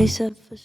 eyes of a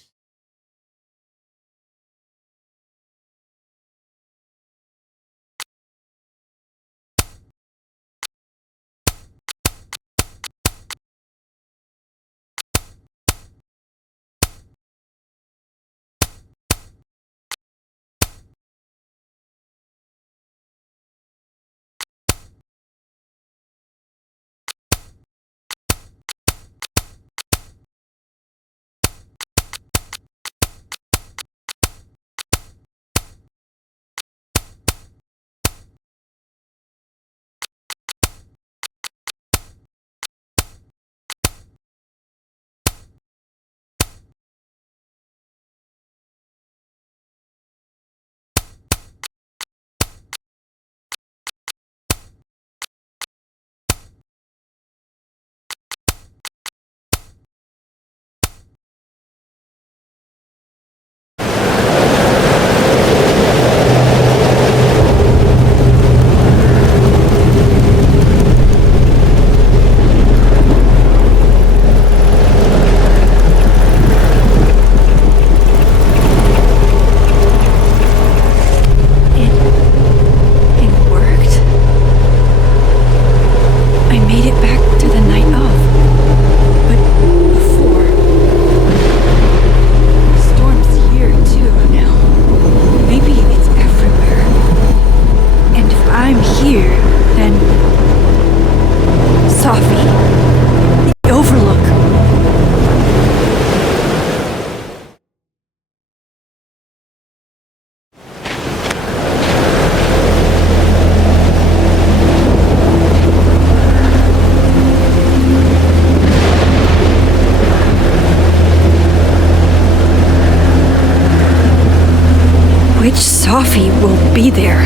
Sophie will be there.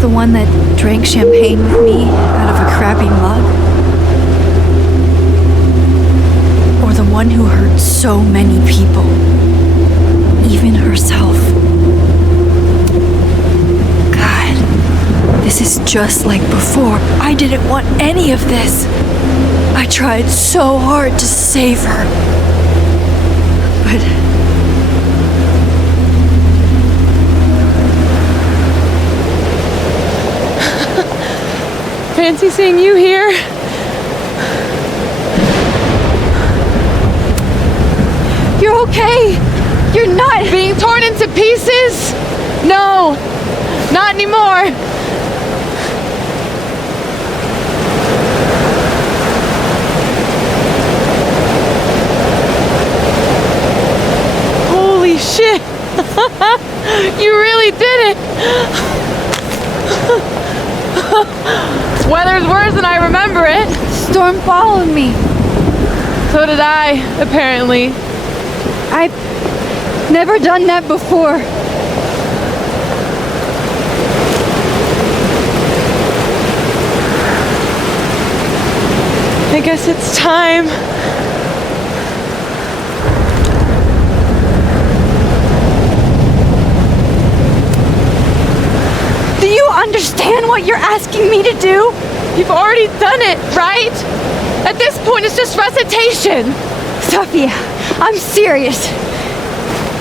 The one that drank champagne with me out of a crappy mug? Or the one who hurt so many people, even herself? God, this is just like before. I didn't want any of this. I tried so hard to save her. But fancy seeing you here. You're okay. You're not being torn into pieces? No, not anymore. Holy shit. You really did it. Weather's worse than I remember it. Storm followed me. So did I, apparently. I've never done that before. I guess it's time. Do you understand what you're asking me to do? You've already done it, right? At this point, it's just recitation. Sophia, I'm serious.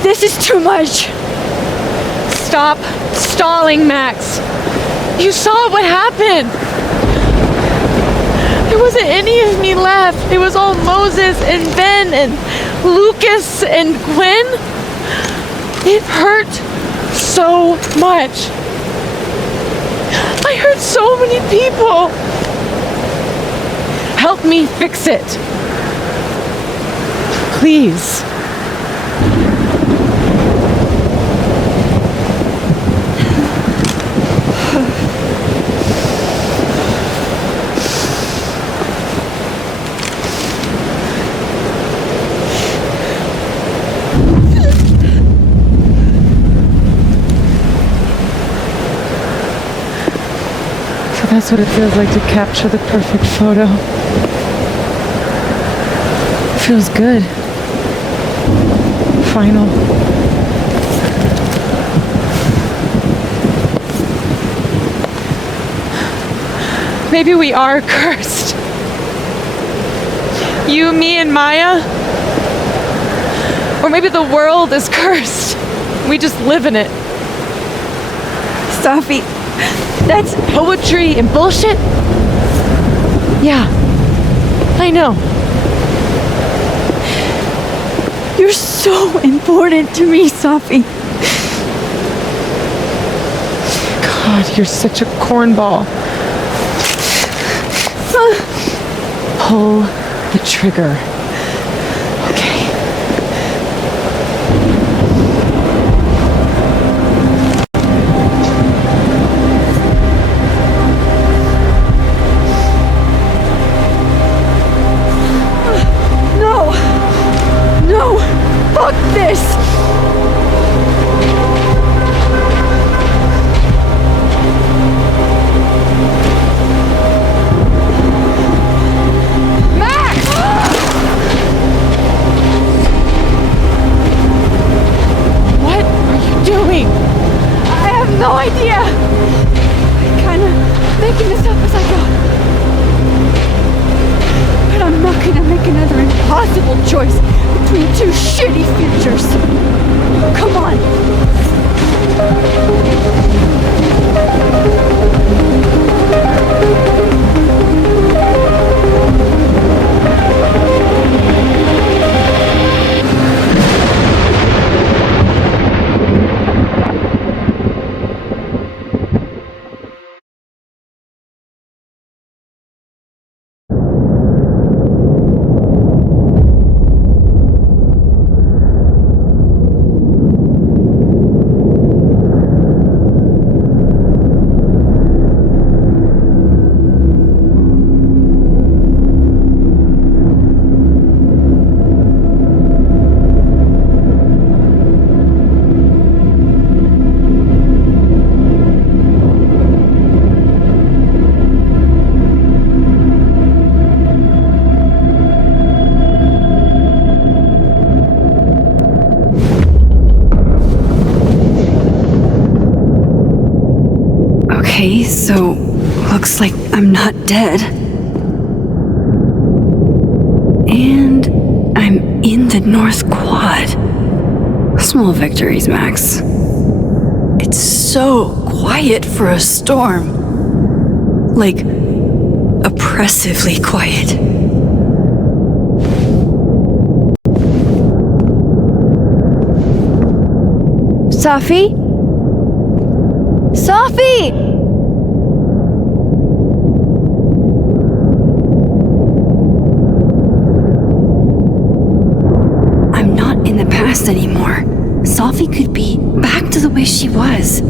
This is too much. Stop stalling, Max. You saw what happened. There wasn't any of me left. It was all Moses and Ben and Lucas and Gwen. It hurt so much. I hurt so many people. Help me fix it. Please. That's what it feels like to capture the perfect photo. It feels good. Final. Maybe we are cursed. You, me, and Maya. Or maybe the world is cursed. We just live in it. Safi, that's Poetry and bullshit? Yeah, I know. You're so important to me, Safi. God, you're such a cornball. Pull the trigger. Okay. No! No! Fuck this! What are you doing? I have no idea! I'm kinda making this up as I go. But I'm not gonna make another impossible choice between two shitty futures. Come on! Okay, so looks like I'm not dead. And I'm in the North Quad. Small victories, Max. It's so quiet for a storm. Like, oppressively quiet. Safi? Safi! I'm not in the past anymore. Safi could be back to the way she was.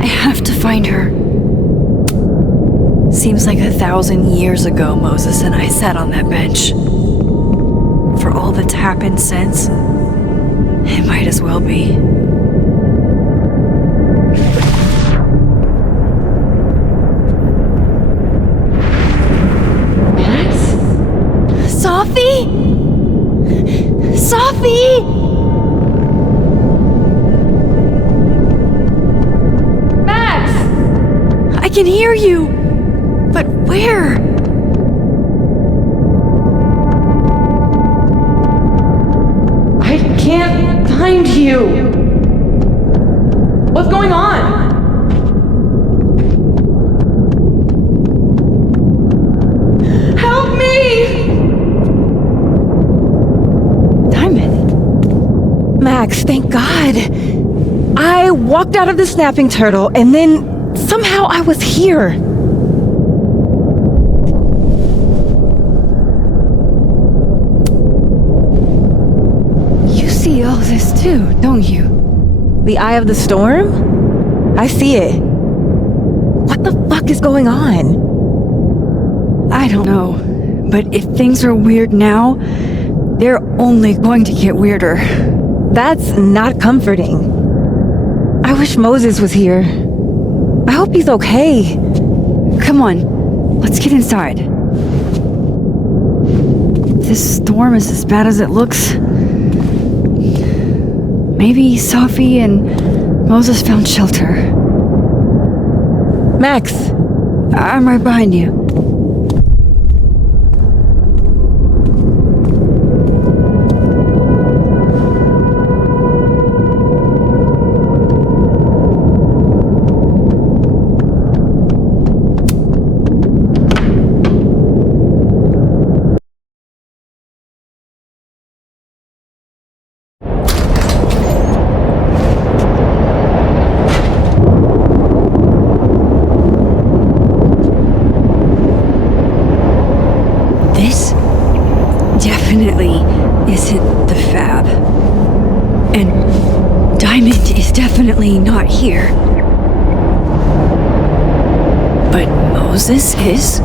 I have to find her. Seems like 1,000 years ago Moses and I sat on that bench. For all that's happened since, it might as well be. Safi? Safi? Max! I can hear you. But where? I can't find you. What's going on? Help me! Diamond. Max, thank God. I walked out of the snapping turtle and then somehow I was here. You see all this too, don't you? The eye of the storm? I see it. What the fuck is going on? I don't know. But if things are weird now, they're only going to get weirder. That's not comforting. I wish Moses was here. I hope he's okay. Come on, let's get inside. This storm is as bad as it looks. Maybe Safi and Moses found shelter. Max, I'm right behind you. And Diamond is definitely not here. But Moses is?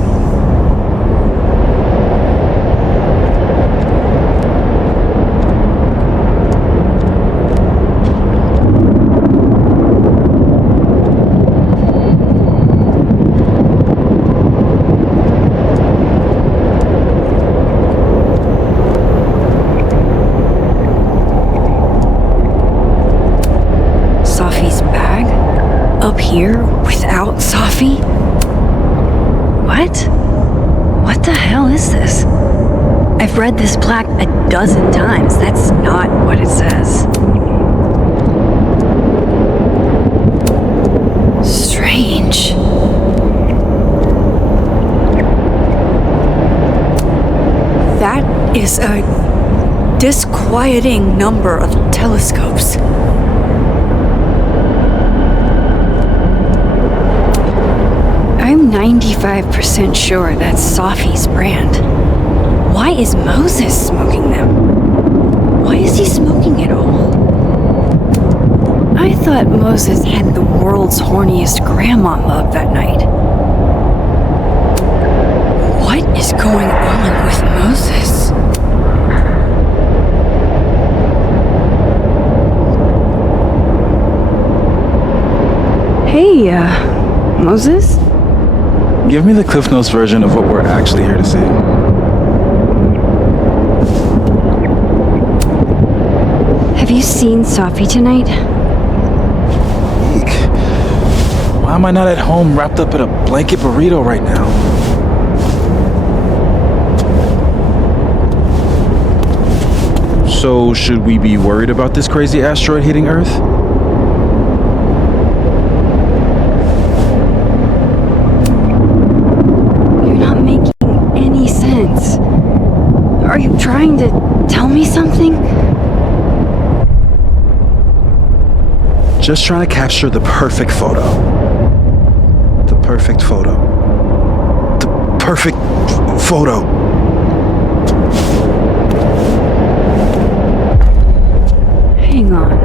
Safi's bag? Up here without Safi? What? What the hell is this? I've read this plaque a dozen times. That's not what it says. Strange. That is a disquieting number of telescopes. I'm 95% sure that's Safi's brand. Why is Moses smoking them? Why is he smoking it all? I thought Moses had the world's horniest grandma mug that night. What is going on with Moses? Hey, Moses? Give me the Cliff Notes version of what we're actually here to see. Have you seen Safi tonight? Eek. Why am I not at home wrapped up in a blanket burrito right now? So, should we be worried about this crazy asteroid hitting Earth? Are you trying to tell me something? Just trying to capture the perfect photo. The perfect photo. The perfect photo. Hang on.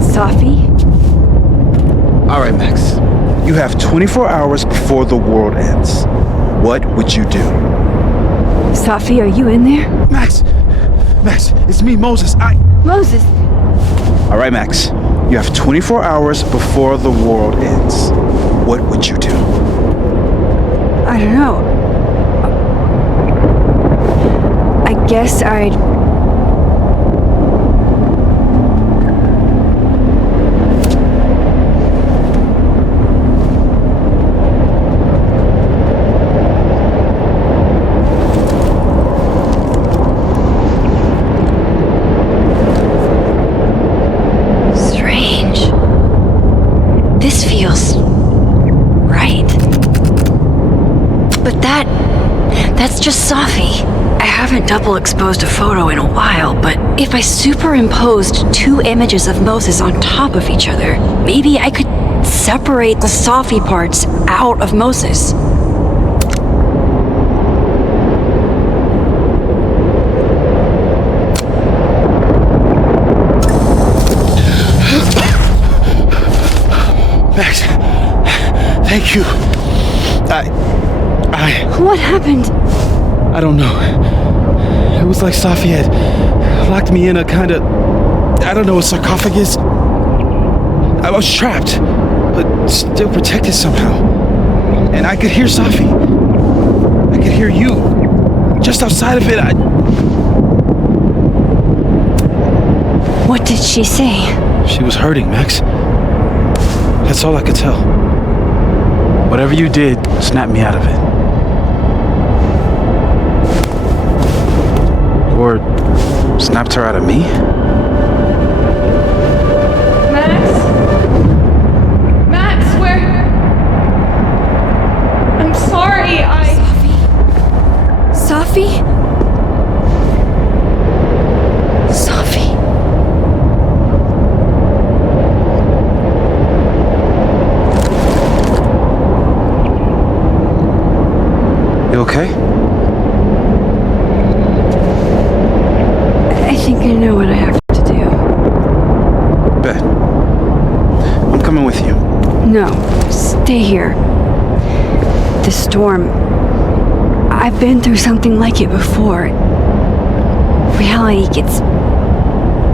Safi? All right, Max. You have 24 hours before the world ends. What would you do? Safi, are you in there? Max, it's me, Moses. Moses! All right, Max. You have 24 hours before the world ends. What would you do? I don't know. I guess I'd... That's just Safi. I haven't double exposed a photo in a while, but if I superimposed two images of Moses on top of each other, maybe I could separate the Safi parts out of Moses. Max, thank you. What happened? I don't know. It was like Safi had locked me in a kind of, I don't know, a sarcophagus. I was trapped, but still protected somehow. And I could hear Safi. I could hear you. Just outside of it, What did she say? She was hurting, Max. That's all I could tell. Whatever you did, snapped me out of it. Or snapped her out of me? Max, where? I'm sorry, Safi? Safi? You okay? I think I know what No, stay here. The storm. I've been through something like it before. Reality gets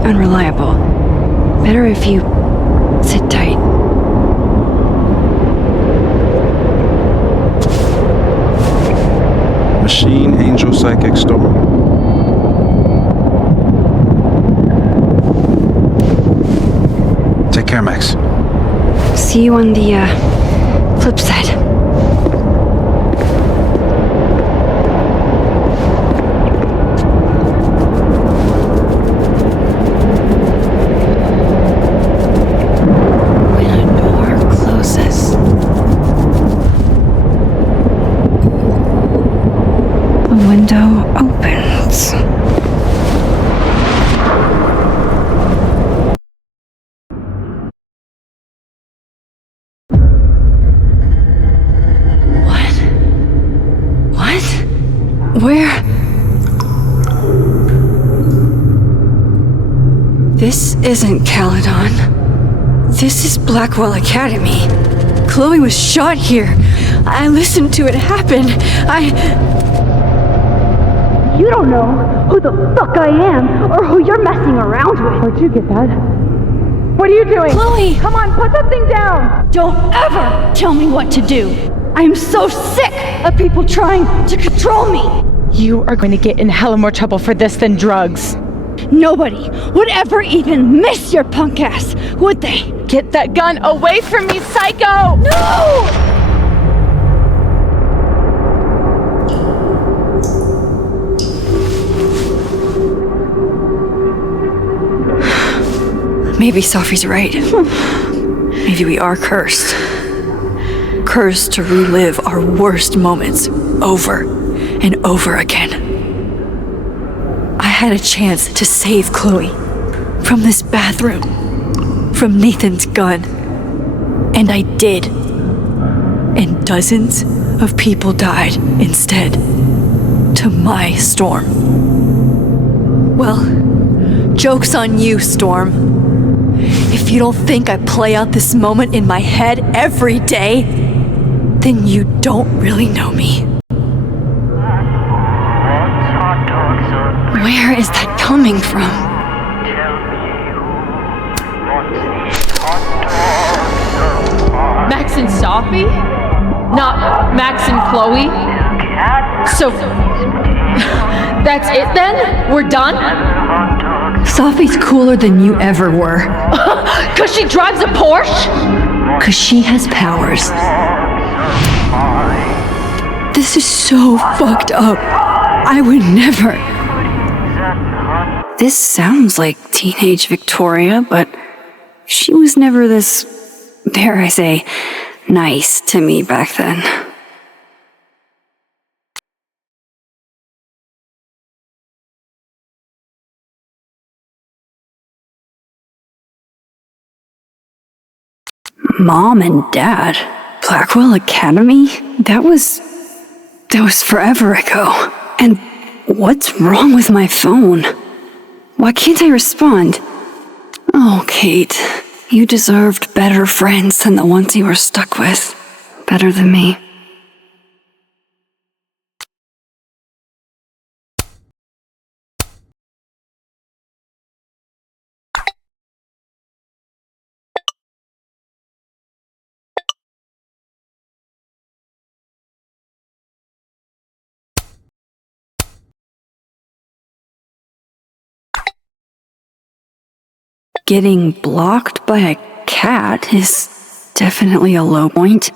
unreliable. Better if you sit tight. Machine, Angel, Psychic, Storm. Take care, Max. See you on the, flip side. When a door closes, a window opens. Where? This isn't Caledon. This is Blackwell Academy. Chloe was shot here. I listened to it happen. You don't know who the fuck I am or who you're messing around with. Where'd you get that? What are you doing? Chloe! Come on, put that thing down! Don't ever tell me what to do. I am so sick of people trying to control me. You are going to get in hella more trouble for this than drugs. Nobody would ever even miss your punk ass, would they? Get that gun away from me, psycho! No! Maybe Sophie's right. Maybe we are cursed. Cursed to relive our worst moments over and over again. I had a chance to save Chloe from this bathroom, from Nathan's gun, and I did. And dozens of people died instead, to my Storm. Well, joke's on you, Storm. If you don't think I play out this moment in my head every day, then you don't really know me. Where is that coming from? Max and Sophie? Not Max and Chloe? So, that's it then? We're done? Sophie's cooler than you ever were. Cause she drives a Porsche? Cause she has powers. This is so fucked up. I would never. This sounds like teenage Victoria, but she was never this, dare I say, nice to me back then. Mom and Dad? Blackwell Academy? That was forever ago. And what's wrong with my phone? Why can't I respond? Oh, Kate, you deserved better friends than the ones you were stuck with. Better than me. Getting blocked by a cat is definitely a low point.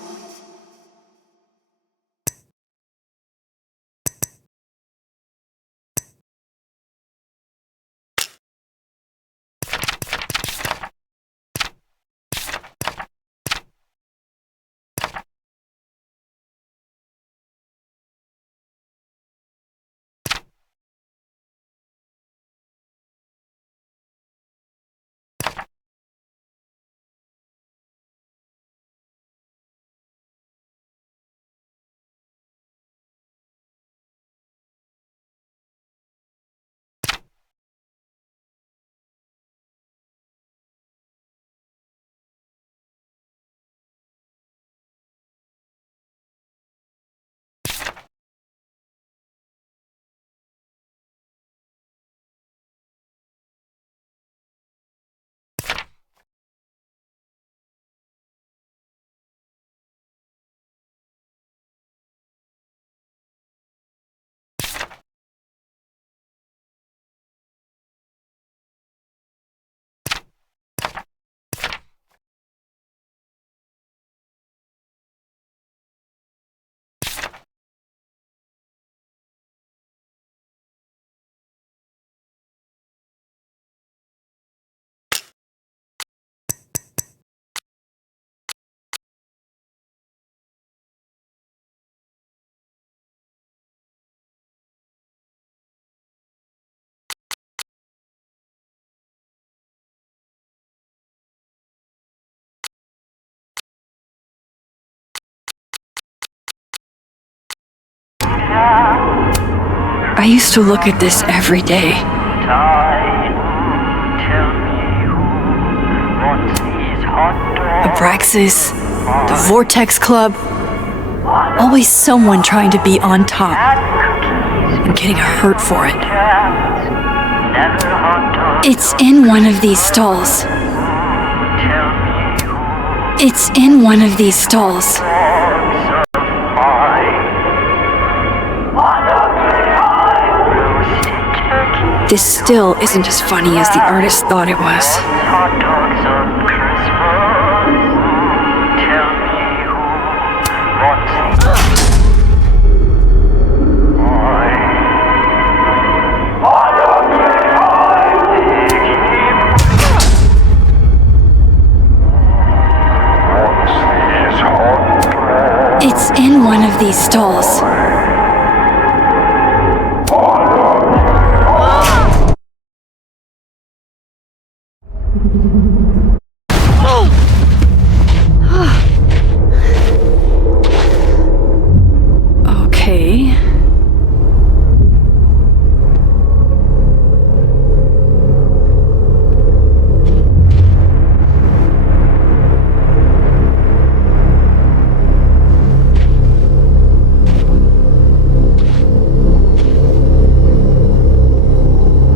I used to look at this every day. Abraxas, the Vortex Club. Always someone trying to be on top and getting hurt for it. It's in one of these stalls. It's in one of these stalls. This still isn't as funny as the artist thought it was. It's in one of these stalls. Okay.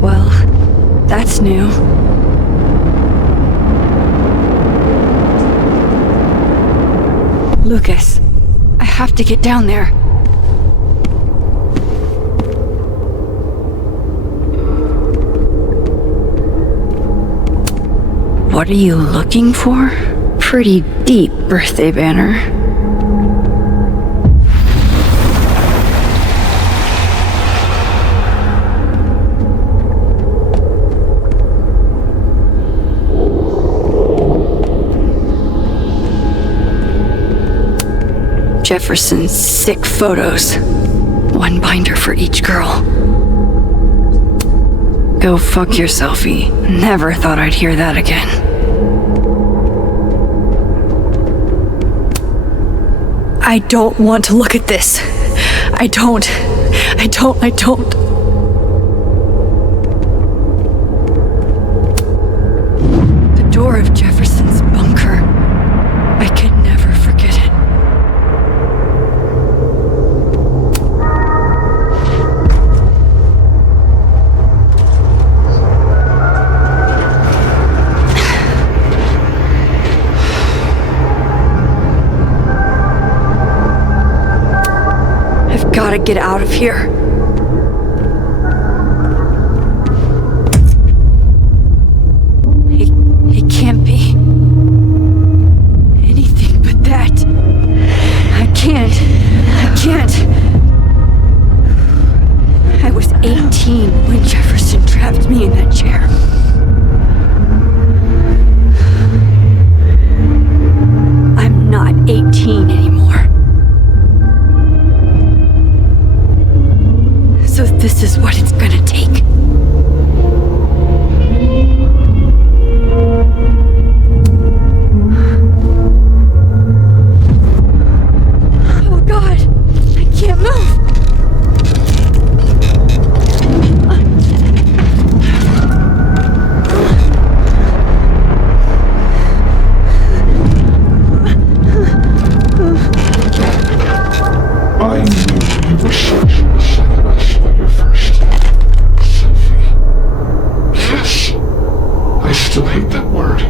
Well, that's new. Lucas, I have to get down there. What are you looking for? Pretty deep birthday banner. Jefferson's sick photos. One binder for each girl. Go fuck yourself, E. Never thought I'd hear that again. I don't want to look at this. I don't. The door of Jefferson's bunker. I can never forget it. I've got to get out of here. He can't be anything but that. I can't. I was 18 when Jefferson trapped me in that chair. I'm not 18 anymore. So this is what it's gonna take. Oh God, I can't move. I knew you were sexual the second I saw you first. Sophie. Yes. I still hate that word.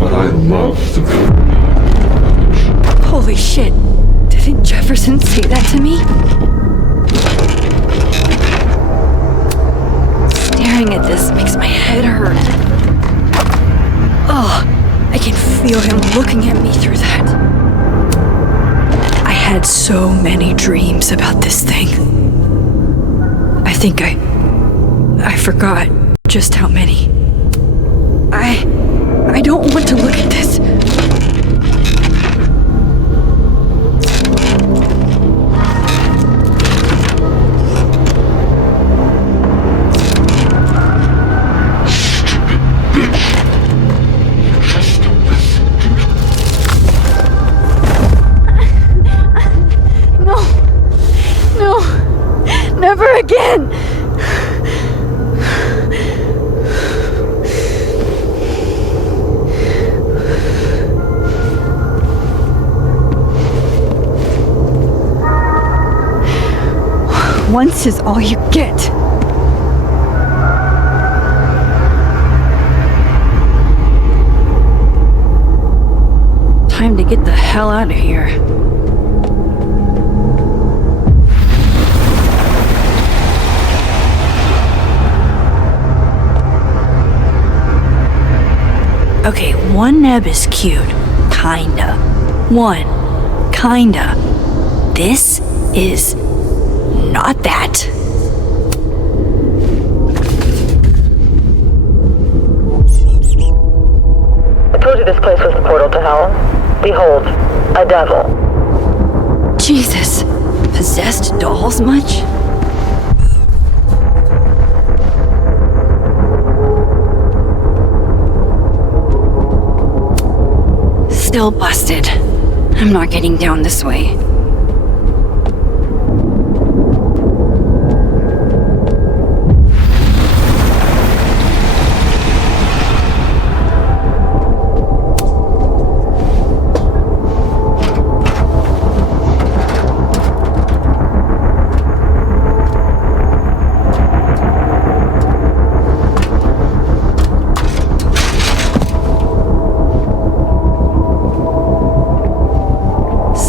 But I love the image. Holy shit. Didn't Jefferson say that to me? Staring at this makes my head hurt. Oh, I can feel him looking at me through that. I had so many dreams about this thing. I think I forgot just how many. I don't want to look at this. Stupid bitch. You just don't listen, do you? No, never again. once is all you get. Time to get the hell out of here. Okay, one neb is cute. Kinda. One. Kinda. This is not that. I told you this place was the portal to hell. Behold, a devil. Jesus. Possessed dolls much? Still busted. I'm not getting down this way.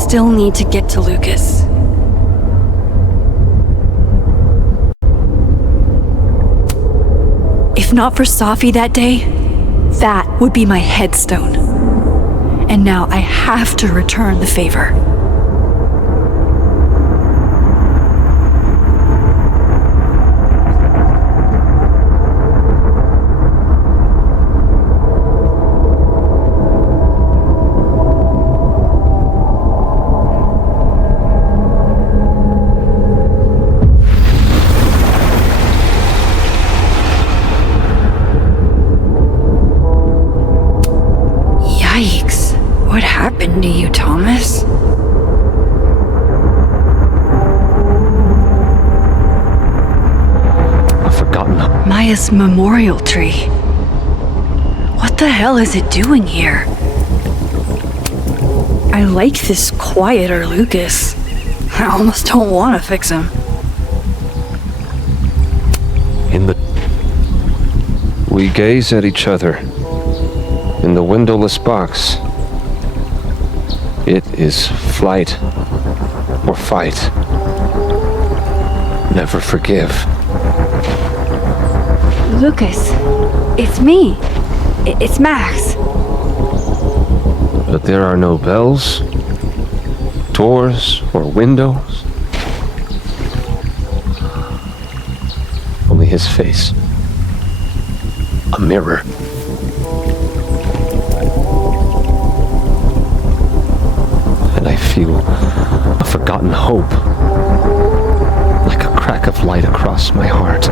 Still need to get to Lucas. If not for Safi that day, that would be my headstone. And now I have to return the favor. Yikes. What happened to you, Thomas? I've forgotten them. Maya's memorial tree. What the hell is it doing here? I like this quieter Lucas. I almost don't want to fix him. We gaze at each other in the windowless box. It is flight or fight. Never forgive. Lucas, it's me. It's Max. But there are no bells, doors, or windows. Only his face. A mirror. And I feel a forgotten hope, like a crack of light across my heart.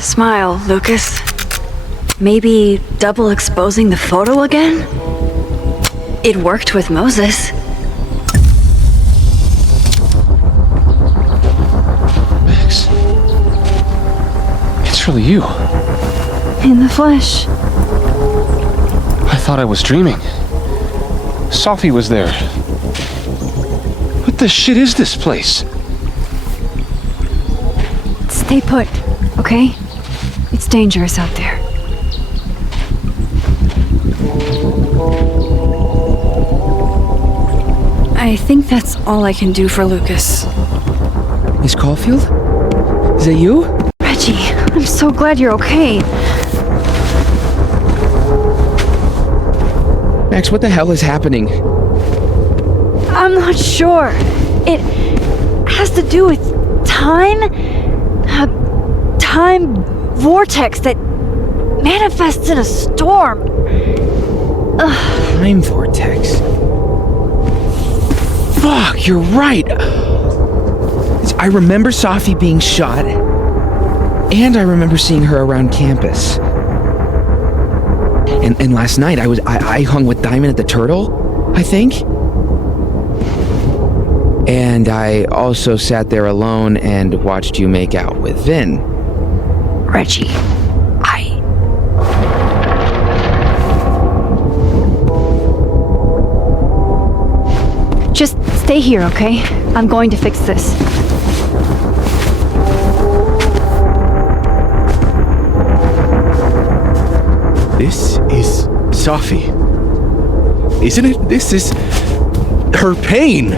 Smile, Lucas. Maybe double exposing the photo again? It worked with Moses. Max. It's really you. In the flesh. I thought I was dreaming. Safi was there. What the shit is this place? Stay put, okay? It's dangerous out there. I think that's all I can do for Lucas. Miss Caulfield? Is that you? Reggie, I'm so glad you're okay. Max, what the hell is happening? I'm not sure. It has to do with time? A time vortex that manifests in a storm. Ugh. Time vortex. Fuck, you're right. I remember Safi being shot, and I remember seeing her around campus. And last night I hung with Diamond at the Turtle, I think. And I also sat there alone and watched you make out with Vin. Reggie, Just stay here, okay? I'm going to fix this. This is Safi. Isn't it? This is her pain.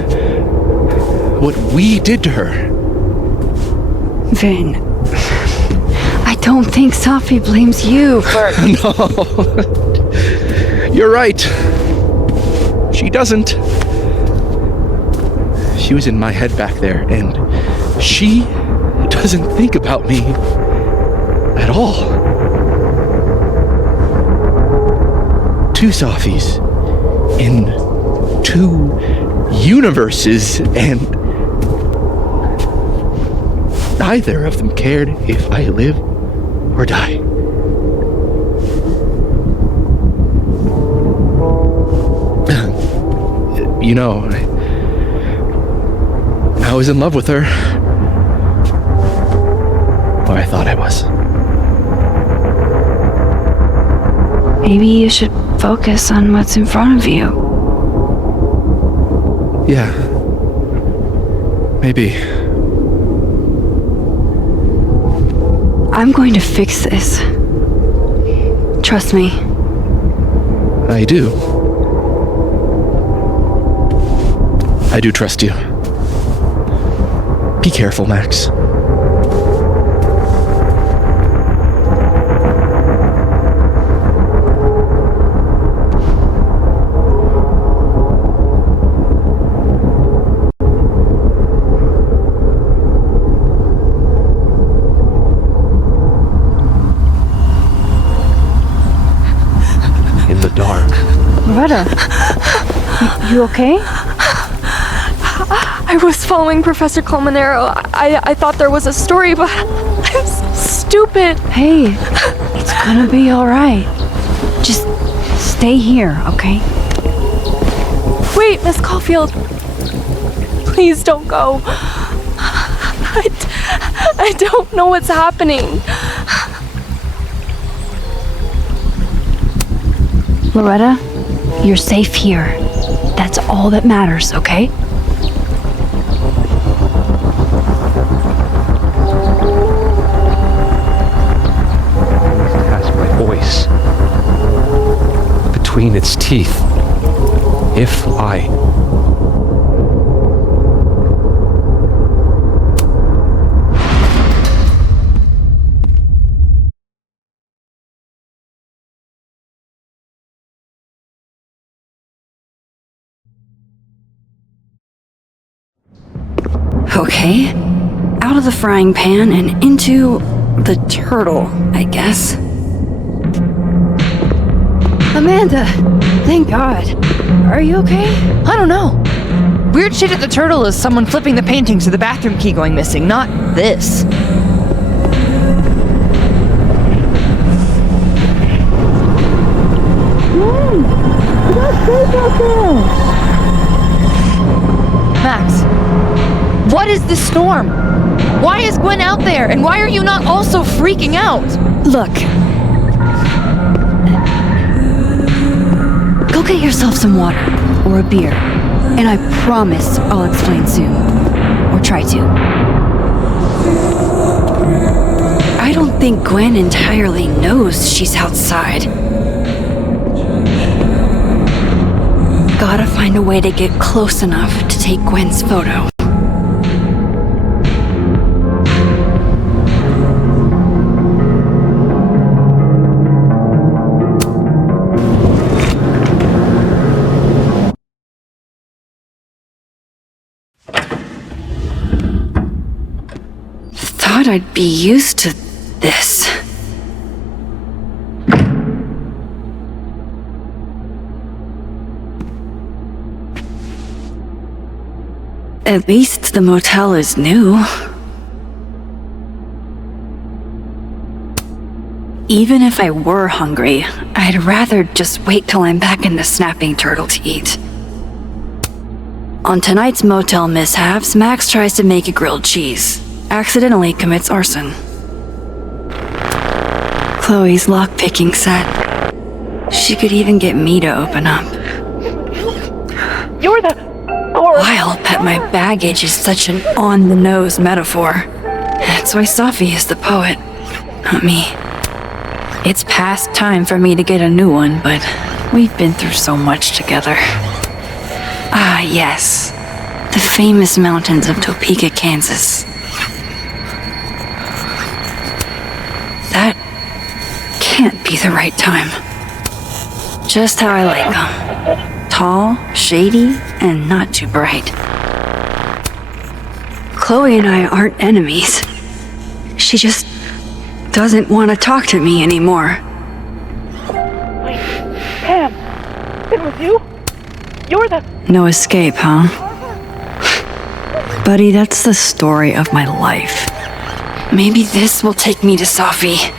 What we did to her. Vin, I don't think Safi blames you for... No. You're right. She doesn't. She was in my head back there, and she doesn't think about me at all. Two Safis in two universes, and neither of them cared if I live or die. You know, I was in love with her. Or I thought I was. Maybe you should focus on what's in front of you. Yeah. Maybe. I'm going to fix this. Trust me. I do. I do trust you. Be careful, Max. In the dark. Loretta, you okay? I was following Professor Colmenero. I thought there was a story, but I'm so stupid. Hey, it's gonna be alright. Just stay here, okay? Wait, Miss Caulfield. Please don't go. I don't know what's happening. Loretta, you're safe here. That's all that matters, okay? Between its teeth. If I... Okay. Out of the frying pan and into the turtle, I guess. Amanda! Thank God. Are you okay? I don't know. Weird shit at the turtle is someone flipping the paintings or the bathroom key going missing, not this. Max, what is this storm? Why is Gwen out there, and why are you not also freaking out? Look. Go get yourself some water, or a beer, and I promise I'll explain soon. Or try to. I don't think Gwen entirely knows she's outside. Gotta find a way to get close enough to take Gwen's photo. Thought I'd be used to this. At least the motel is new. Even if I were hungry, I'd rather just wait till I'm back in the snapping turtle to eat. On tonight's motel mishaps, Max tries to make a grilled cheese. Accidentally commits arson. Chloe's lockpicking set. She could even get me to open up. You're the... Wild that my baggage is such an on-the-nose metaphor. That's why Safi is the poet, not me. It's past time for me to get a new one, but we've been through so much together. Ah, yes. The famous mountains of Topeka, Kansas. That can't be the right time. Just how I like them. Tall, shady, and not too bright. Chloe and I aren't enemies. She just doesn't want to talk to me anymore. Wait, Pam, it was you? You're the... No escape, huh? Buddy, that's the story of my life. Maybe this will take me to Safi.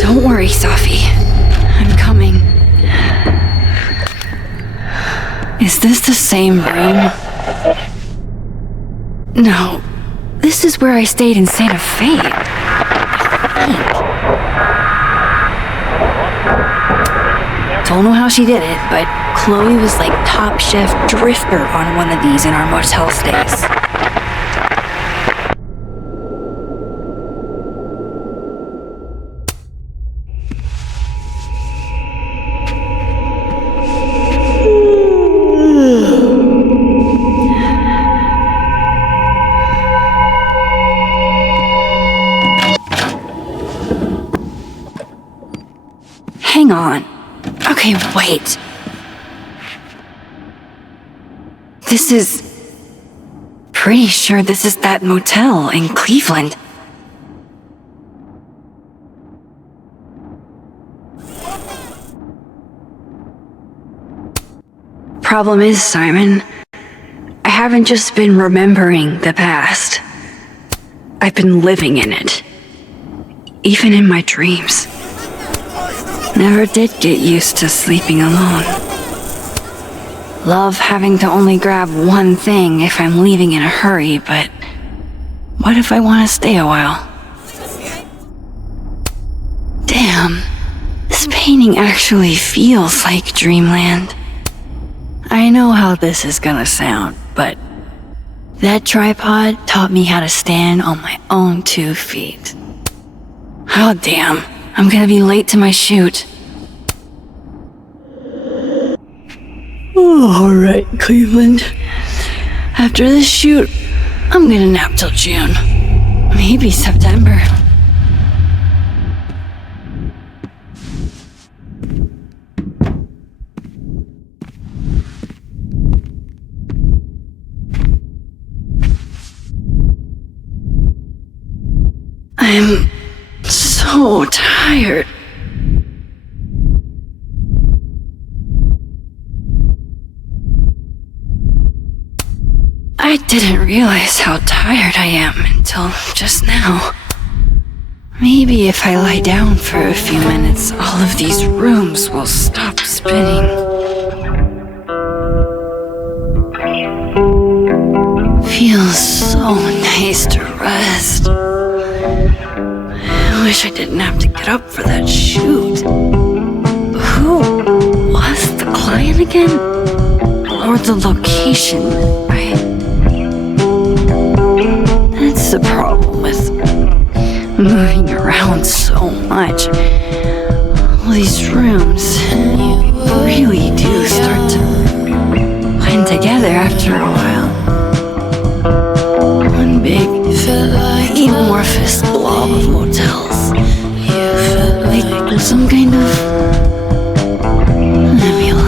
Don't worry, Safi. I'm coming. Is this the same room? No. This is where I stayed in Santa Fe. Don't know how she did it, but Chloe was like Top Chef Drifter on one of these in our motel stays. Hang on. Okay, wait. This is... Pretty sure this is that motel in Cleveland. Problem is, Simon, I haven't just been remembering the past. I've been living in it. Even in my dreams. Never did get used to sleeping alone. Love having to only grab one thing if I'm leaving in a hurry, but what if I want to stay a while? Damn, this painting actually feels like dreamland. I know how this is gonna sound, but that tripod taught me how to stand on my own 2 feet. Oh damn. I'm gonna be late to my shoot. All right, Cleveland. After this shoot, I'm gonna nap till June. Maybe September. I'm so tired. I didn't realize how tired I am until just now. Maybe if I lie down for a few minutes, all of these rooms will stop spinning. Feels so nice to rest. I wish I didn't have to get up for that shoot. Who was the client again? Or the location? That's the problem with moving around so much. All these rooms really do start to blend together after a while. One big, amorphous blob of motels. Like some kind of nebula.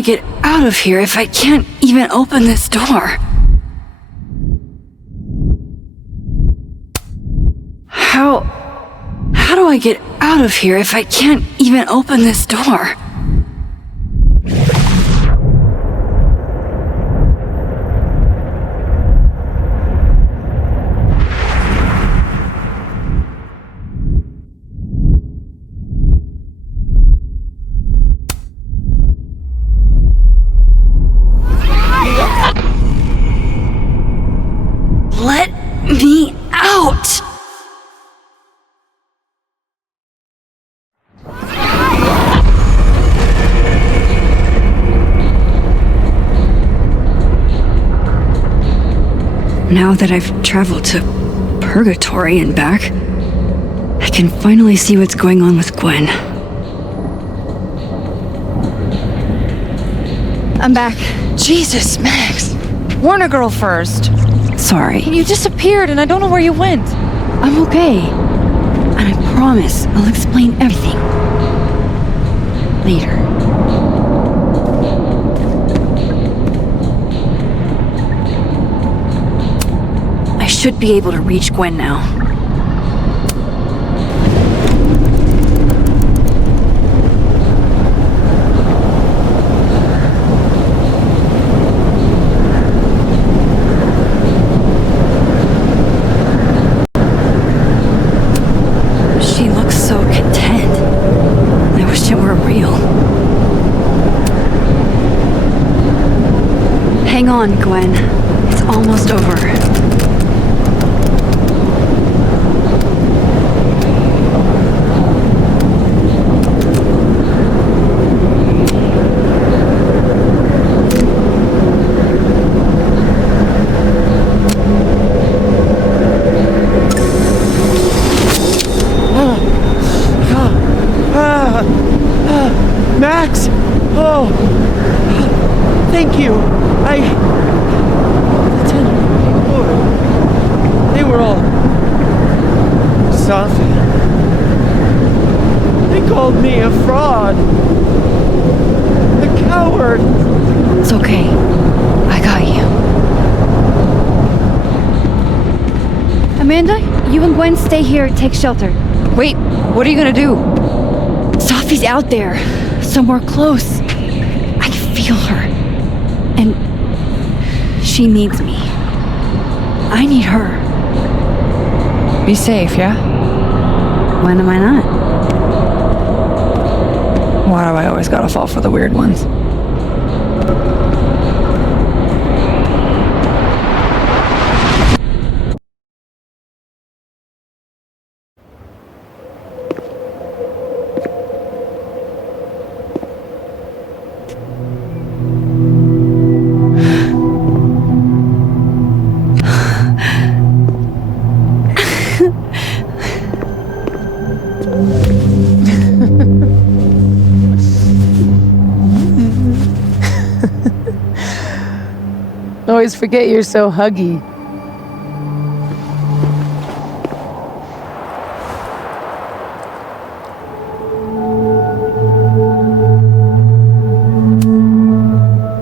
I get out of here if I can't even open this door? How do I get out of here if I can't even open this door? Let me out! Now that I've traveled to Purgatory and back, I can finally see what's going on with Gwen. I'm back. Jesus, Max. Warn a girl first. Sorry. You disappeared and I don't know where you went. I'm okay. And I promise I'll explain everything. Later. I should be able to reach Gwen now. She looks so content. I wish it were real. Hang on, Gwen. It's almost over. Max! Oh! Thank you. They were all Safi. They called me a fraud. A coward. It's okay. I got you. Amanda, you and Gwen stay here, take shelter. Wait, what are you gonna do? Safi's out there, somewhere close. I can feel her. And she needs me. I need her. Be safe, yeah? When am I not? Why do I always gotta fall for the weird ones? Always forget you're so huggy.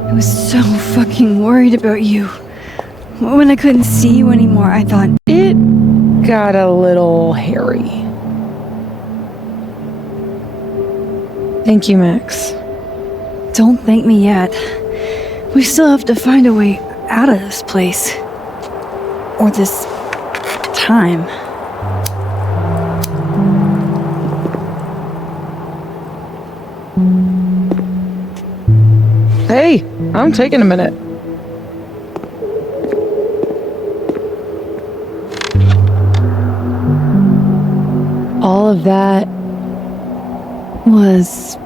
I was so fucking worried about you. When I couldn't see you anymore, I thought, It got a little hairy. Thank you, Max. don't thank me yet. We still have to find a way out of this place. Or this time. Hey, I'm taking a minute. All of that Was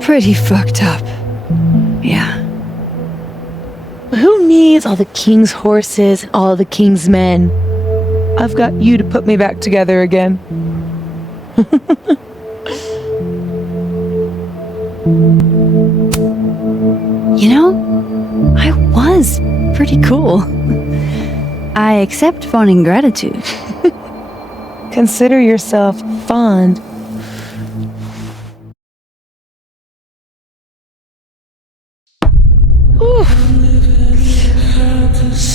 pretty fucked up. Yeah. Who needs all the king's horses, all the king's men? I've got you to put me back together again. You know, I was pretty cool. I accept fun and gratitude. Consider yourself fond.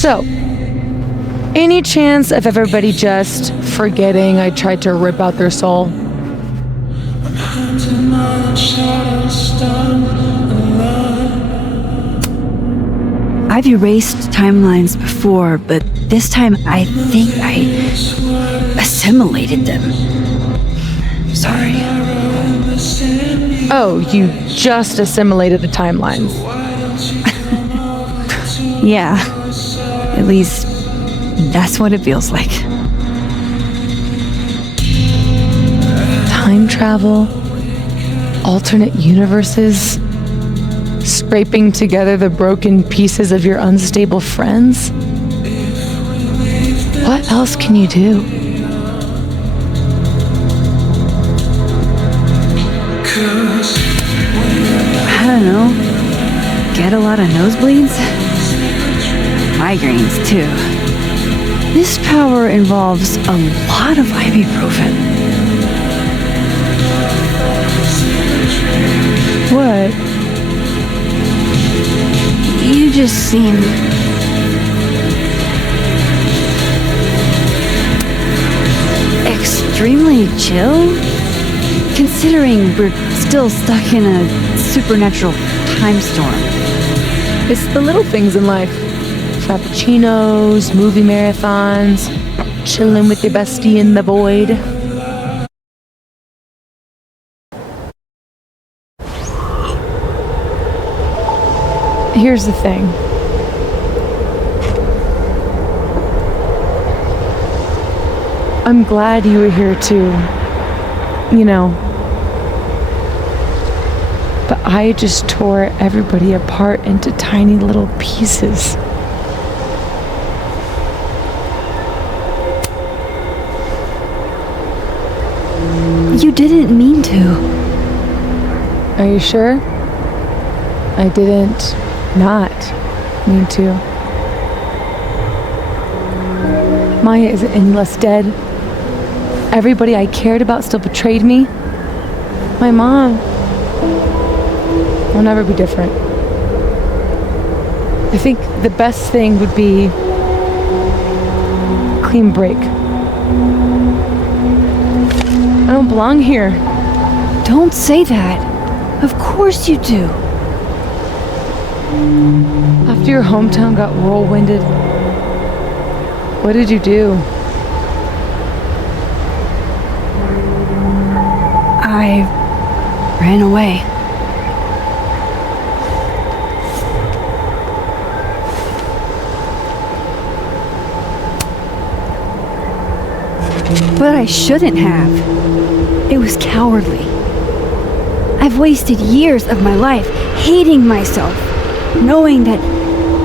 So, any chance of everybody just forgetting I tried to rip out their soul? I've erased timelines before, but this time I think I assimilated them. Sorry. Oh, you just assimilated the timelines. Yeah. At least, that's what it feels like. Time travel, alternate universes, scraping together the broken pieces of your unstable friends. What else can you do? I don't know. Get a lot of nosebleeds? Migraines, too. This power involves a lot of ibuprofen. What? You just seem... extremely chill? Considering we're still stuck in a supernatural time storm. It's the little things in life. Frappuccinos, movie marathons, chilling with your bestie in the void. Here's the thing. I'm glad you were here too. You know. But I just tore everybody apart into tiny little pieces. You didn't mean to. Are you sure? I didn't not mean to. Maya isn't any less dead. Everybody I cared about still betrayed me. My mom will never be different. I think the best thing would be a clean break. I don't belong here. Don't say that. Of course you do. After your hometown got whirlwinded, what did you do? I ran away. But I shouldn't have. It was cowardly. I've wasted years of my life hating myself, knowing that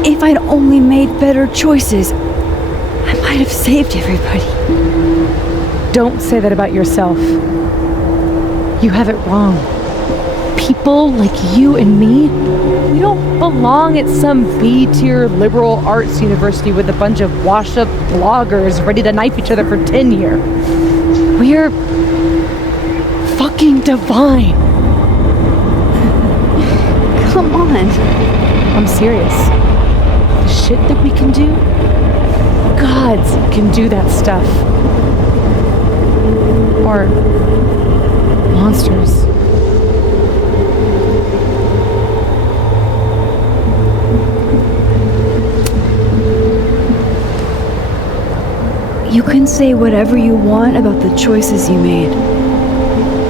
if I'd only made better choices, I might have saved everybody. Don't say that about yourself. You have it wrong. People like you and me, we don't belong at some B-tier liberal arts university with a bunch of washed-up bloggers ready to knife each other for tenure. We're fucking divine. Come on. I'm serious. The shit that we can do, gods can do that stuff. Or monsters. You can say whatever you want about the choices you made,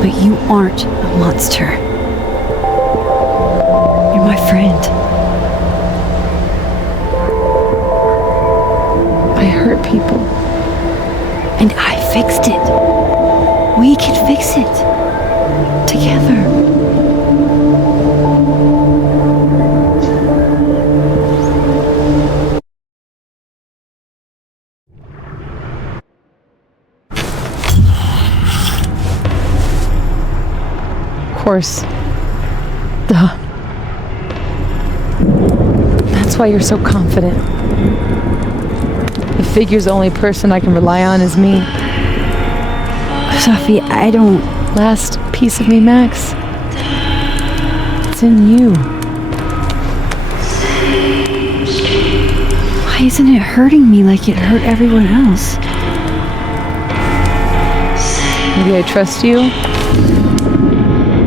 but you aren't a monster. You're my friend. I hurt people. And I fixed it. We can fix it. Together. Of course. Duh. That's why you're so confident. The figure's the only person I can rely on is me. Sophie, I don't... Last piece of me, Max. It's in you. Why isn't it hurting me like it hurt everyone else? Maybe I trust you.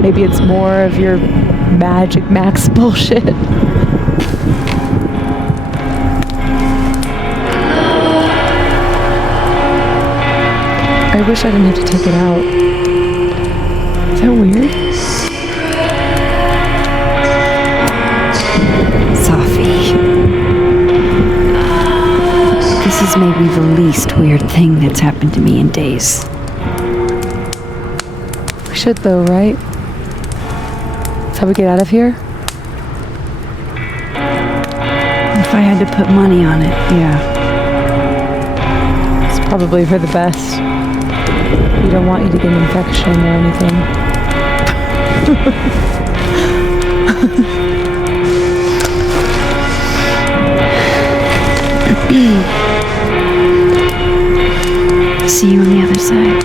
Maybe it's more of your Magic Max bullshit. I wish I didn't have to take it out. Is that weird? Sophie. This is maybe the least weird thing that's happened to me in days. We should though, right? That's how we get out of here? If I had to put money on it, yeah. It's probably for the best. We don't want you to get an infection or anything. See you on the other side.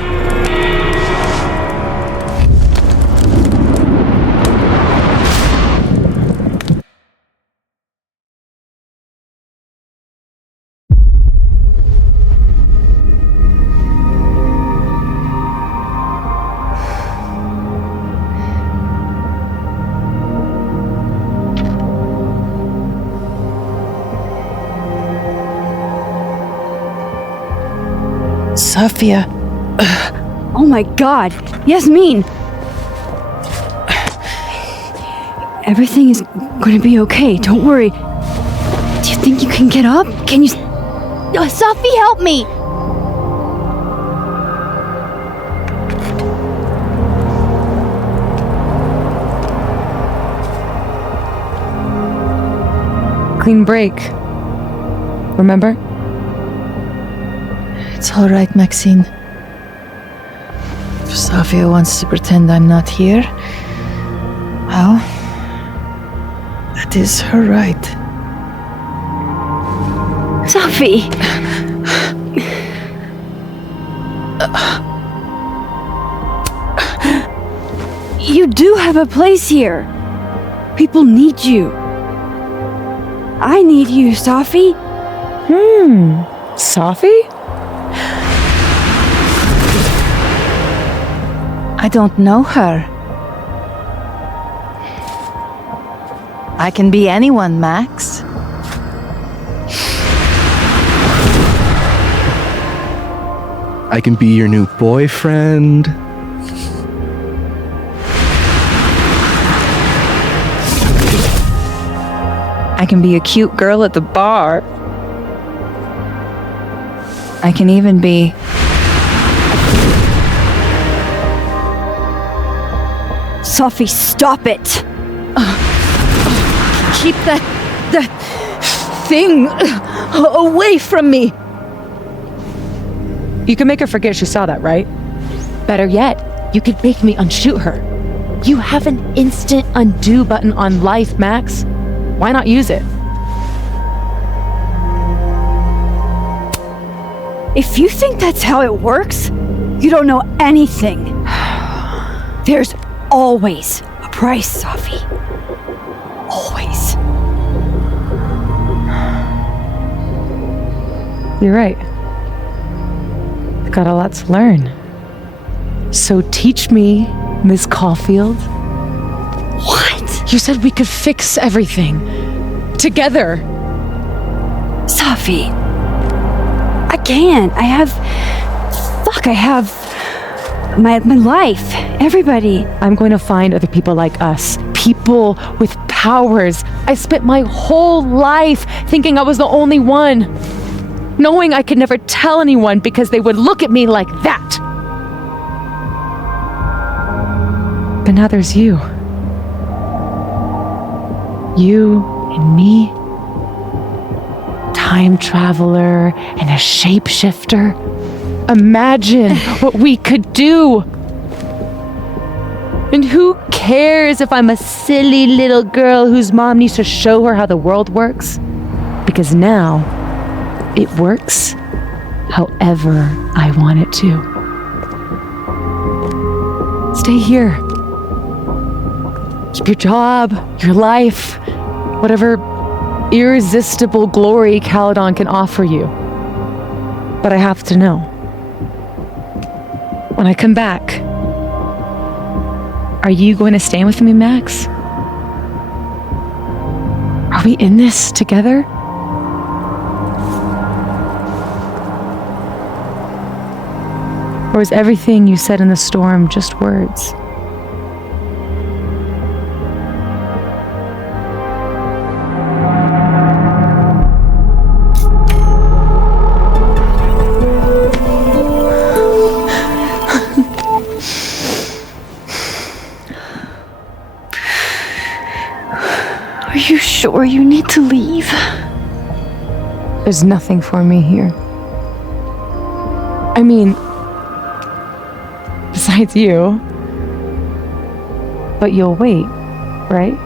Sophia. Oh my god! Yasmin! Everything is gonna be okay, don't worry. Do you think you can get up? Can you... Sophie, help me! Clean break. Remember? It's all right, Maxine. If Sophia wants to pretend I'm not here, well, that is her right. Sophie! You do have a place here. People need you. I need you, Sophie. Sophie? I don't know her. I can be anyone, Max. I can be your new boyfriend. I can be a cute girl at the bar. I can even be... Sophie, stop it! Keep that thing away from me! You can make her forget she saw that, right? Better yet, you could make me unshoot her. You have an instant undo button on life, Max. Why not use it? If you think that's how it works, you don't know anything. There's always a price, Sophie. Always. You're right. I've got a lot to learn. So teach me, Miss Caulfield. What? You said we could fix everything. Together. Sophie. I can't. I have my life. Everybody. I'm going to find other people like us. People with powers. I spent my whole life thinking I was the only one. Knowing I could never tell anyone because they would look at me like that. But now there's you. You and me. Time traveler and a shapeshifter. Imagine what we could do. And who cares if I'm a silly little girl whose mom needs to show her how the world works? Because now, it works however I want it to. Stay here. Keep your job, your life, whatever irresistible glory Caledon can offer you. But I have to know. When I come back, are you going to stay with me, Max? Are we in this together? Or is everything you said in the storm just words? Are you sure you need to leave? There's nothing for me here. I mean, besides you. But you'll wait, right?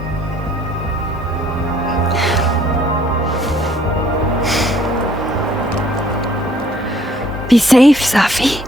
Be safe, Safi.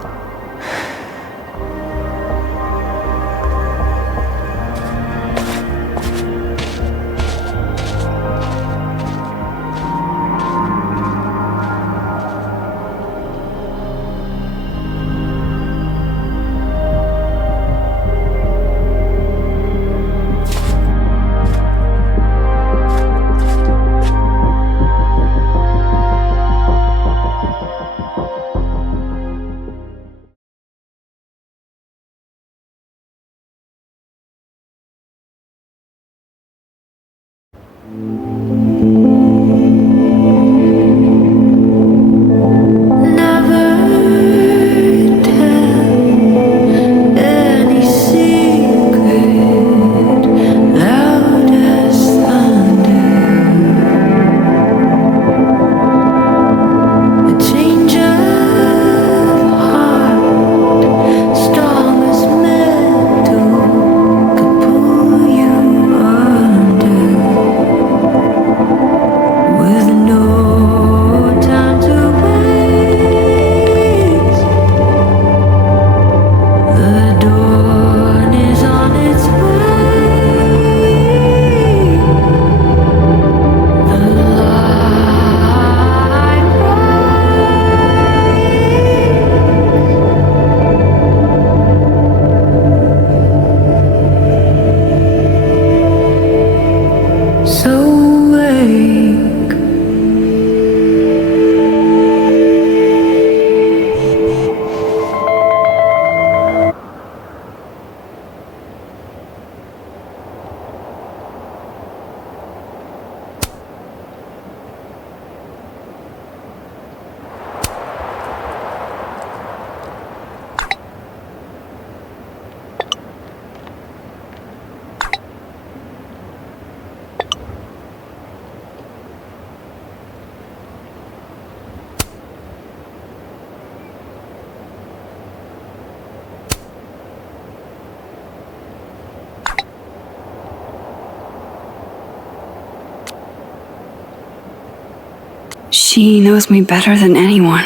She knows me better than anyone.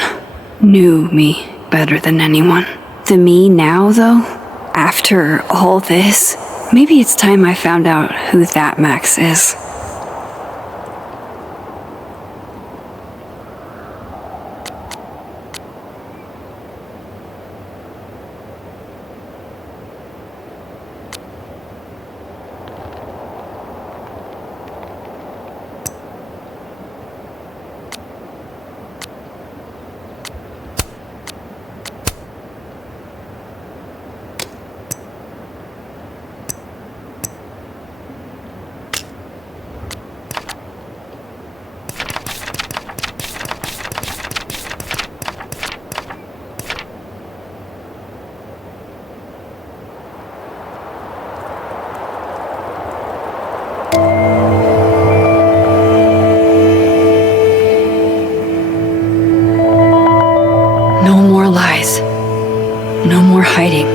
Knew me better than anyone. The me now, though, after all this, maybe it's time I found out who that Max is. No more lies. No more hiding.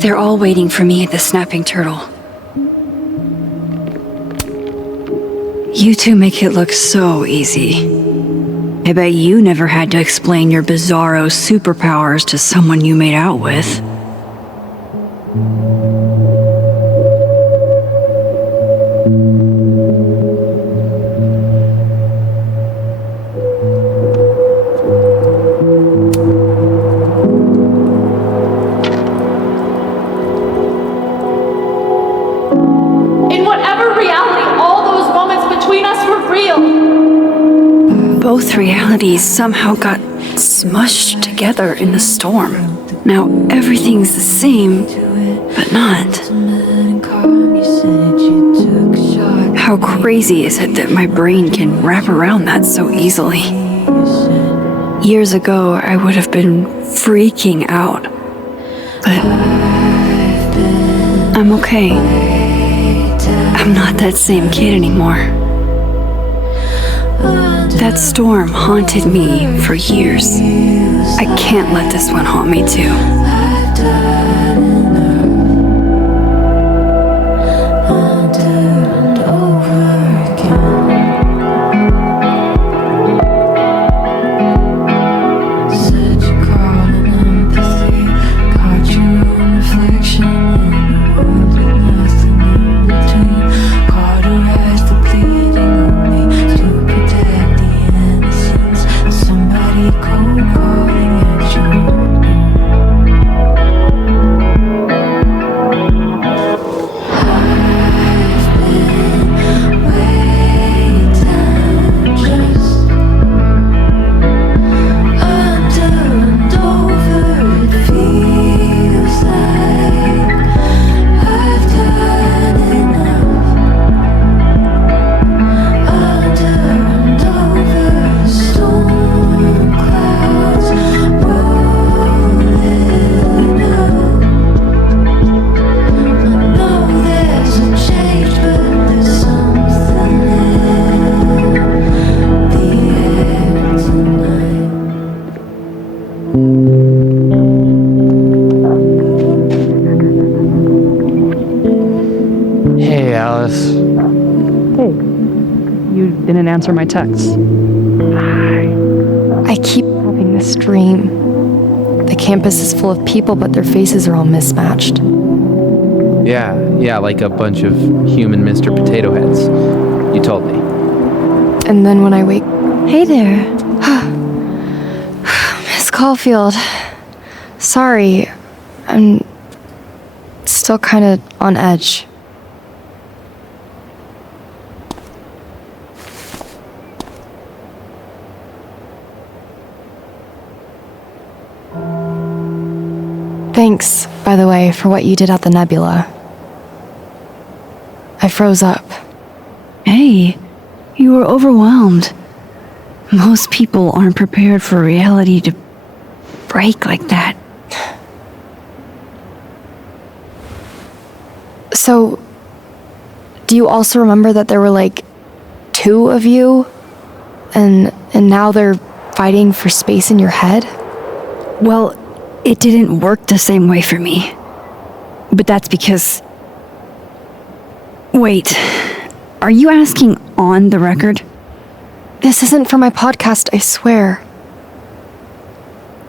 They're all waiting for me at the Snapping Turtle. You two make it look so easy. I bet you never had to explain your bizarro superpowers to someone you made out with. realities somehow got smushed together in the storm. Now everything's the same, but not. How crazy is it that my brain can wrap around that so easily? Years ago, I would have been freaking out. But I'm okay. I'm not that same kid anymore. That storm haunted me for years. I can't let this one haunt me too. Hey, Alice. Hey, you didn't answer my texts. I keep having this dream. The campus is full of people, but their faces are all mismatched. Yeah, like a bunch of human Mr. Potato Heads. You told me. And then when I wake... Hey there. Miss Caulfield. Sorry. I'm still kind of on edge. Thanks, by the way, for what you did at the Nebula. I froze up. Hey, you were overwhelmed. Most people aren't prepared for reality to break like that. So, do you also remember that there were like 2 of you? And now they're fighting for space in your head? Well, it didn't work the same way for me. But that's because... Wait, are you asking on the record? This isn't for my podcast, I swear.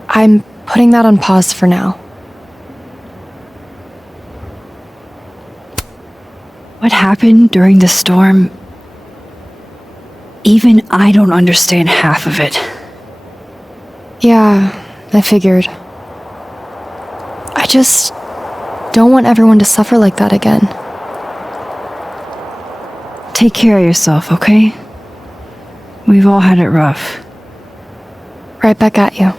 I'm putting that on pause for now. What happened during the storm? Even I don't understand half of it. Yeah, I figured. I just don't want everyone to suffer like that again. Take care of yourself, okay? We've all had it rough. Right back at you.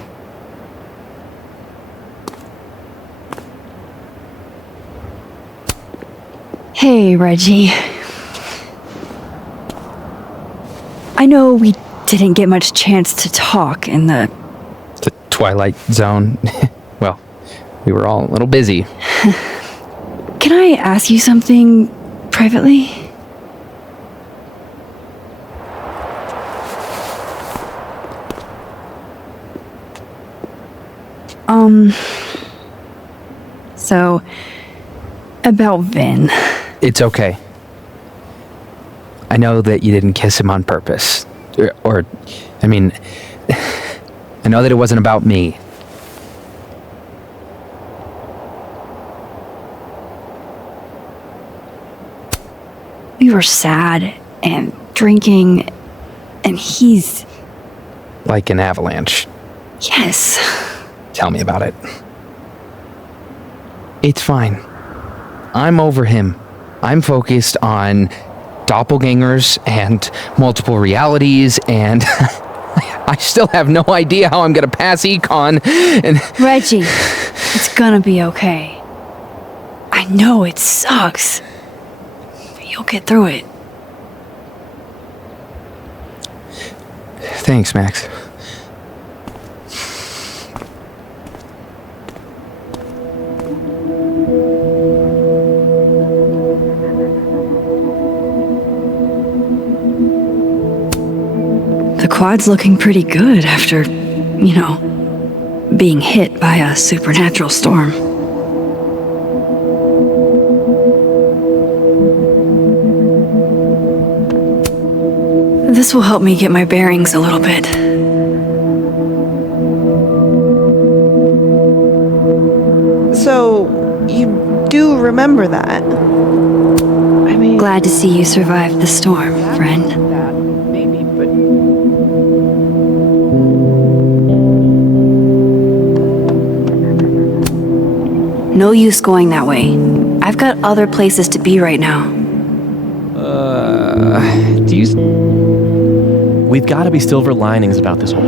Hey, Reggie. I know we didn't get much chance to talk in the Twilight Zone. Well, we were all a little busy. Can I ask you something privately? So, about Vin. It's okay. I know that you didn't kiss him on purpose. I mean, I know that it wasn't about me. We were sad and drinking, and he's... Like an avalanche. Yes. Tell me about it. It's fine. I'm over him. I'm focused on doppelgangers and multiple realities and I still have no idea how I'm gonna pass econ, and... Reggie, it's gonna be okay. I know it sucks. But you'll get through it. Thanks, Max. The quad's looking pretty good after, being hit by a supernatural storm. This will help me get my bearings a little bit. So, you do remember that? I mean... Glad to see you survived the storm, friend. That, maybe, but... No use going that way. I've got other places to be right now. Do you... We've got to be silver linings about this whole...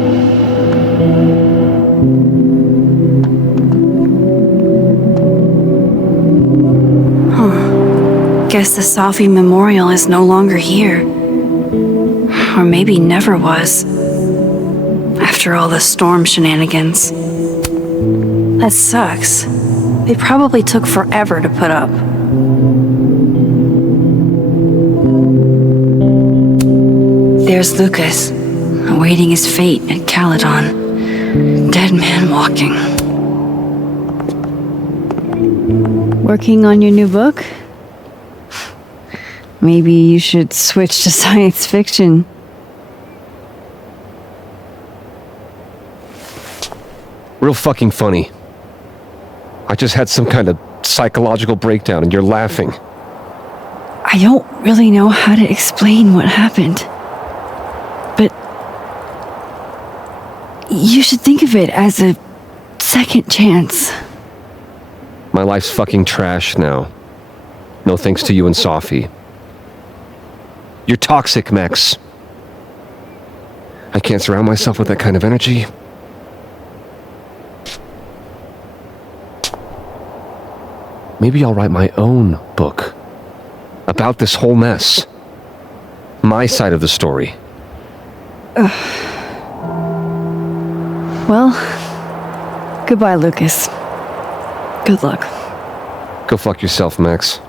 Guess the Safi Memorial is no longer here. Or maybe never was. After all the storm shenanigans. That sucks. They probably took forever to put up. There's Lucas, awaiting his fate at Caledon. Dead man walking. Working on your new book? Maybe you should switch to science fiction. Real fucking funny. I just had some kind of psychological breakdown and you're laughing. I don't really know how to explain what happened. But you should think of it as a second chance. My life's fucking trash now. No thanks to you and Safi. You're toxic, Max. I can't surround myself with that kind of energy. Maybe I'll write my own book about this whole mess. My side of the story. Well, goodbye, Lucas. Good luck. Go fuck yourself, Max.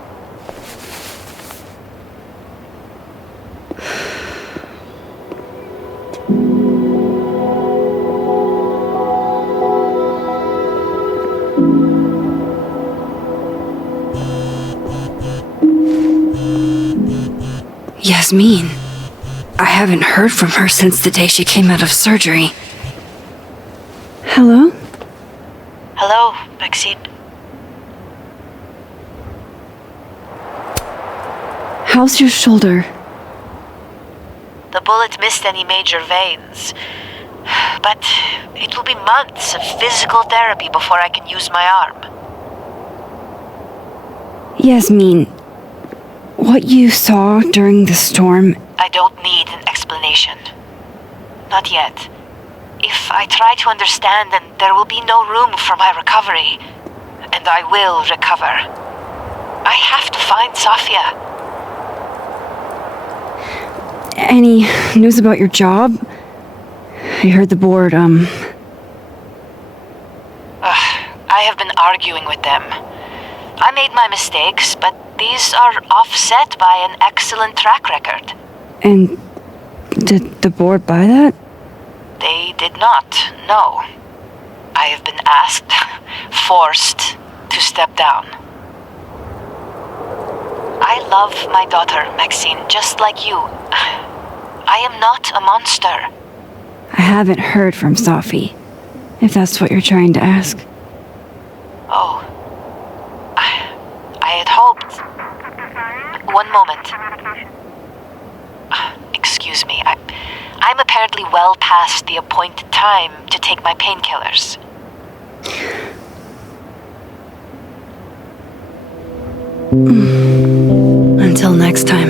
Yasmin. I haven't heard from her since the day she came out of surgery. Hello? Hello, Maxine. How's your shoulder? The bullet missed any major veins. But it will be months of physical therapy before I can use my arm. Yasmin, what you saw during the storm... I don't need an explanation. Not yet. If I try to understand, then there will be no room for my recovery. And I will recover. I have to find Safia. Any news about your job? I heard the board, I have been arguing with them. I made my mistakes, but these are offset by an excellent track record. And did the board buy that? They did not, no. I have been asked, forced to step down. I love my daughter, Maxine, just like you. I am not a monster. I haven't heard from Safi, if that's what you're trying to ask. Oh. I had hoped... One moment. Excuse me, I'm apparently well past the appointed time to take my painkillers. Until next time.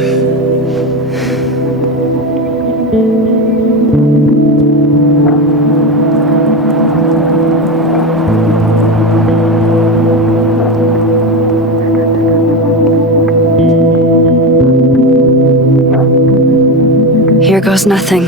was nothing.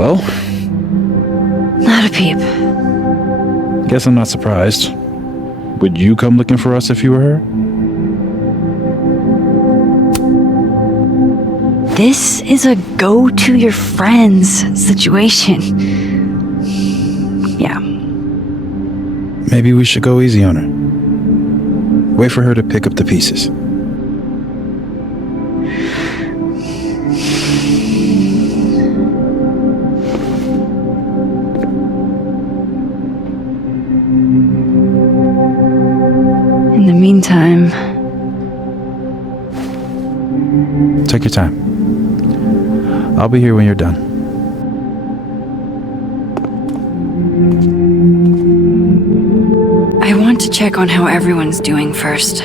Well, Not a peep. guess I'm not surprised. Would you come looking for us if you were her? This is a go to your friends situation. Yeah. Maybe we should go easy on her. Wait for her to pick up the pieces. In the meantime, Take your time. I'll be here when you're done. I want to check on how everyone's doing first.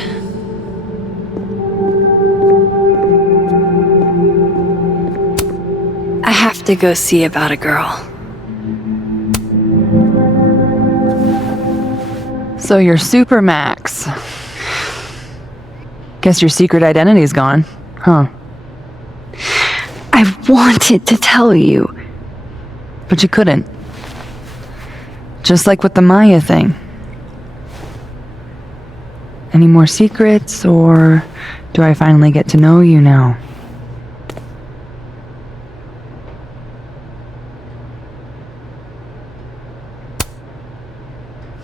I have to go see about a girl. So you're Super Max. Guess your secret identity's gone, huh? I wanted to tell you. But you couldn't. Just like with the Maya thing. Any more secrets, or do I finally get to know you now?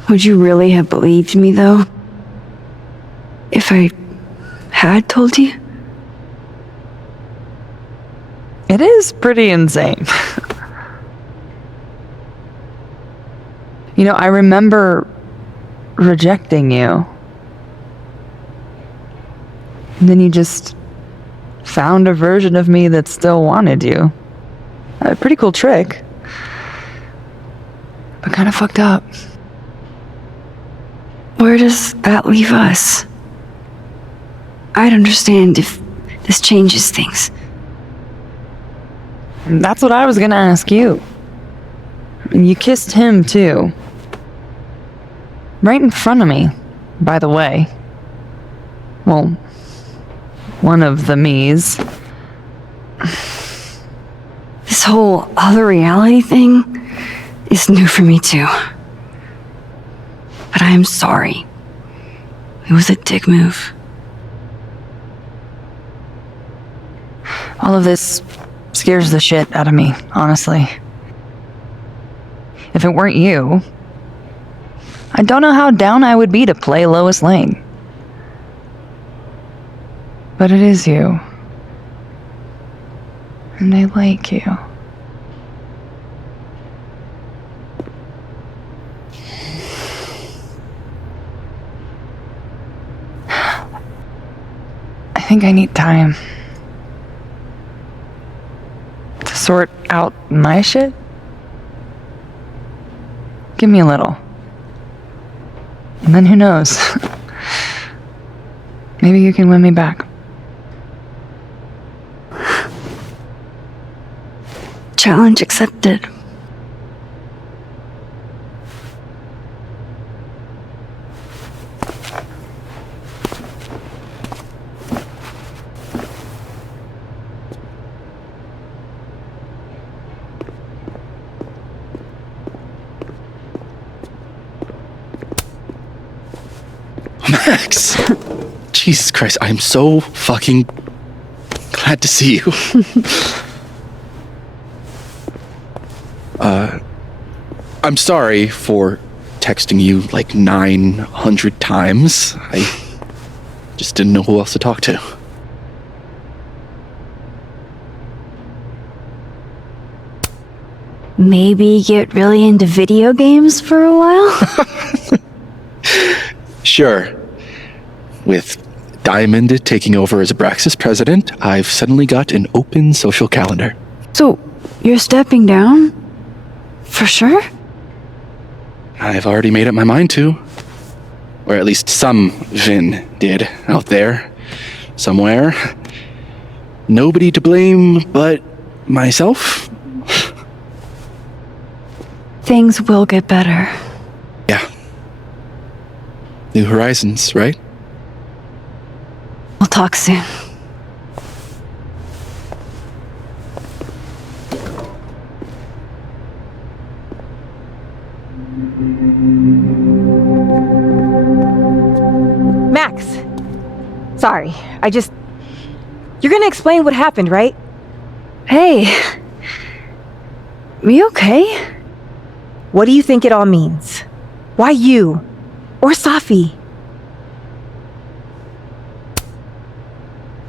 Would you really have believed me, though? If I had told you? It is pretty insane. You know, I remember rejecting you. And then you just found a version of me that still wanted you. A pretty cool trick. But kind of fucked up. Where does that leave us? I'd understand if this changes things. That's what I was gonna ask you. And you kissed him, too. Right in front of me, by the way. Well, one of the me's. This whole other reality thing is new for me, too. But I am sorry. It was a dick move. All of this scares the shit out of me, honestly. If it weren't you, I don't know how down I would be to play Lois Lane. But it is you. And I like you. I think I need time to sort out my shit. Give me a little. And then who knows? Maybe you can win me back. Challenge accepted. Max! Jesus Christ, I am so fucking glad to see you. I'm sorry for texting you like 900 times. I just didn't know who else to talk to. Maybe get really into video games for a while? Sure. With Diamond taking over as Abraxas president, I've suddenly got an open social calendar. So, you're stepping down? For sure? I've already made up my mind to. Or at least some Vin did out there. Somewhere. Nobody to blame but myself. Things will get better. Yeah. New horizons, right? We'll talk soon. Max! Sorry, You're gonna explain what happened, right? Hey. You okay? What do you think it all means? Why you? Or Safi?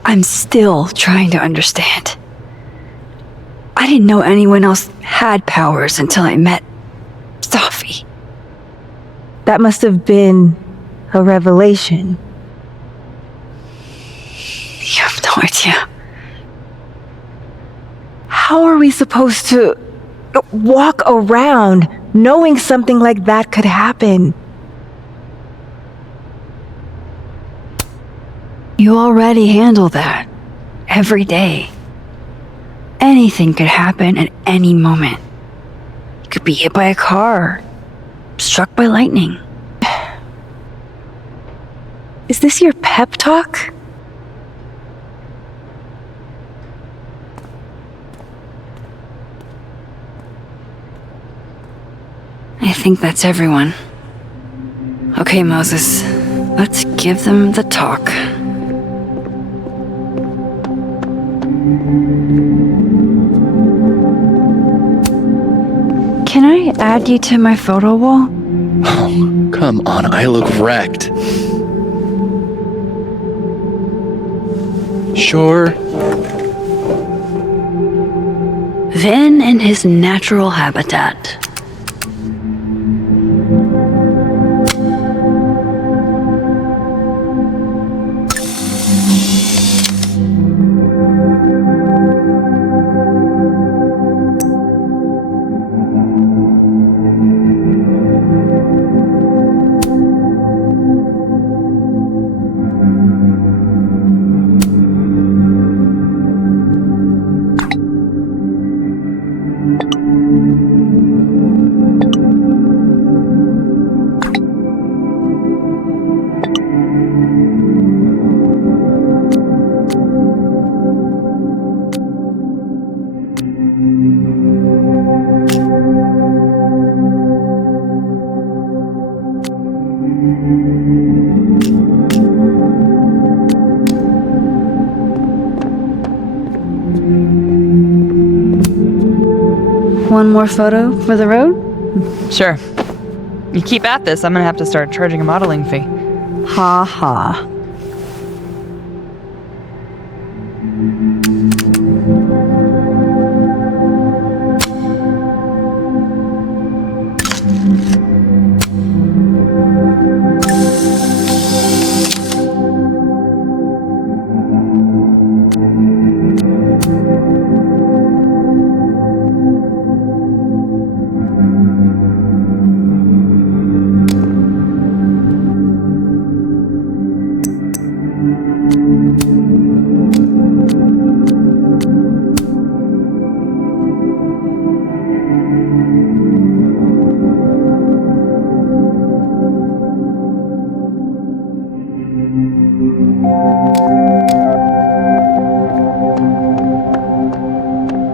I'm still trying to understand. I didn't know anyone else had powers until I met Safi. That must have been a revelation. You have no idea. How are we supposed to walk around knowing something like that could happen? You already handle that every day. Anything could happen at any moment. You could be hit by a car, struck by lightning. Is this your pep talk? I think that's everyone. Okay, Moses, let's give them the talk. Can I add you to my photo wall? Oh, come on, I look wrecked. Sure. Vin in his natural habitat. One more photo for the road? Sure. You keep at this, I'm gonna have to start charging a modeling fee. Ha ha.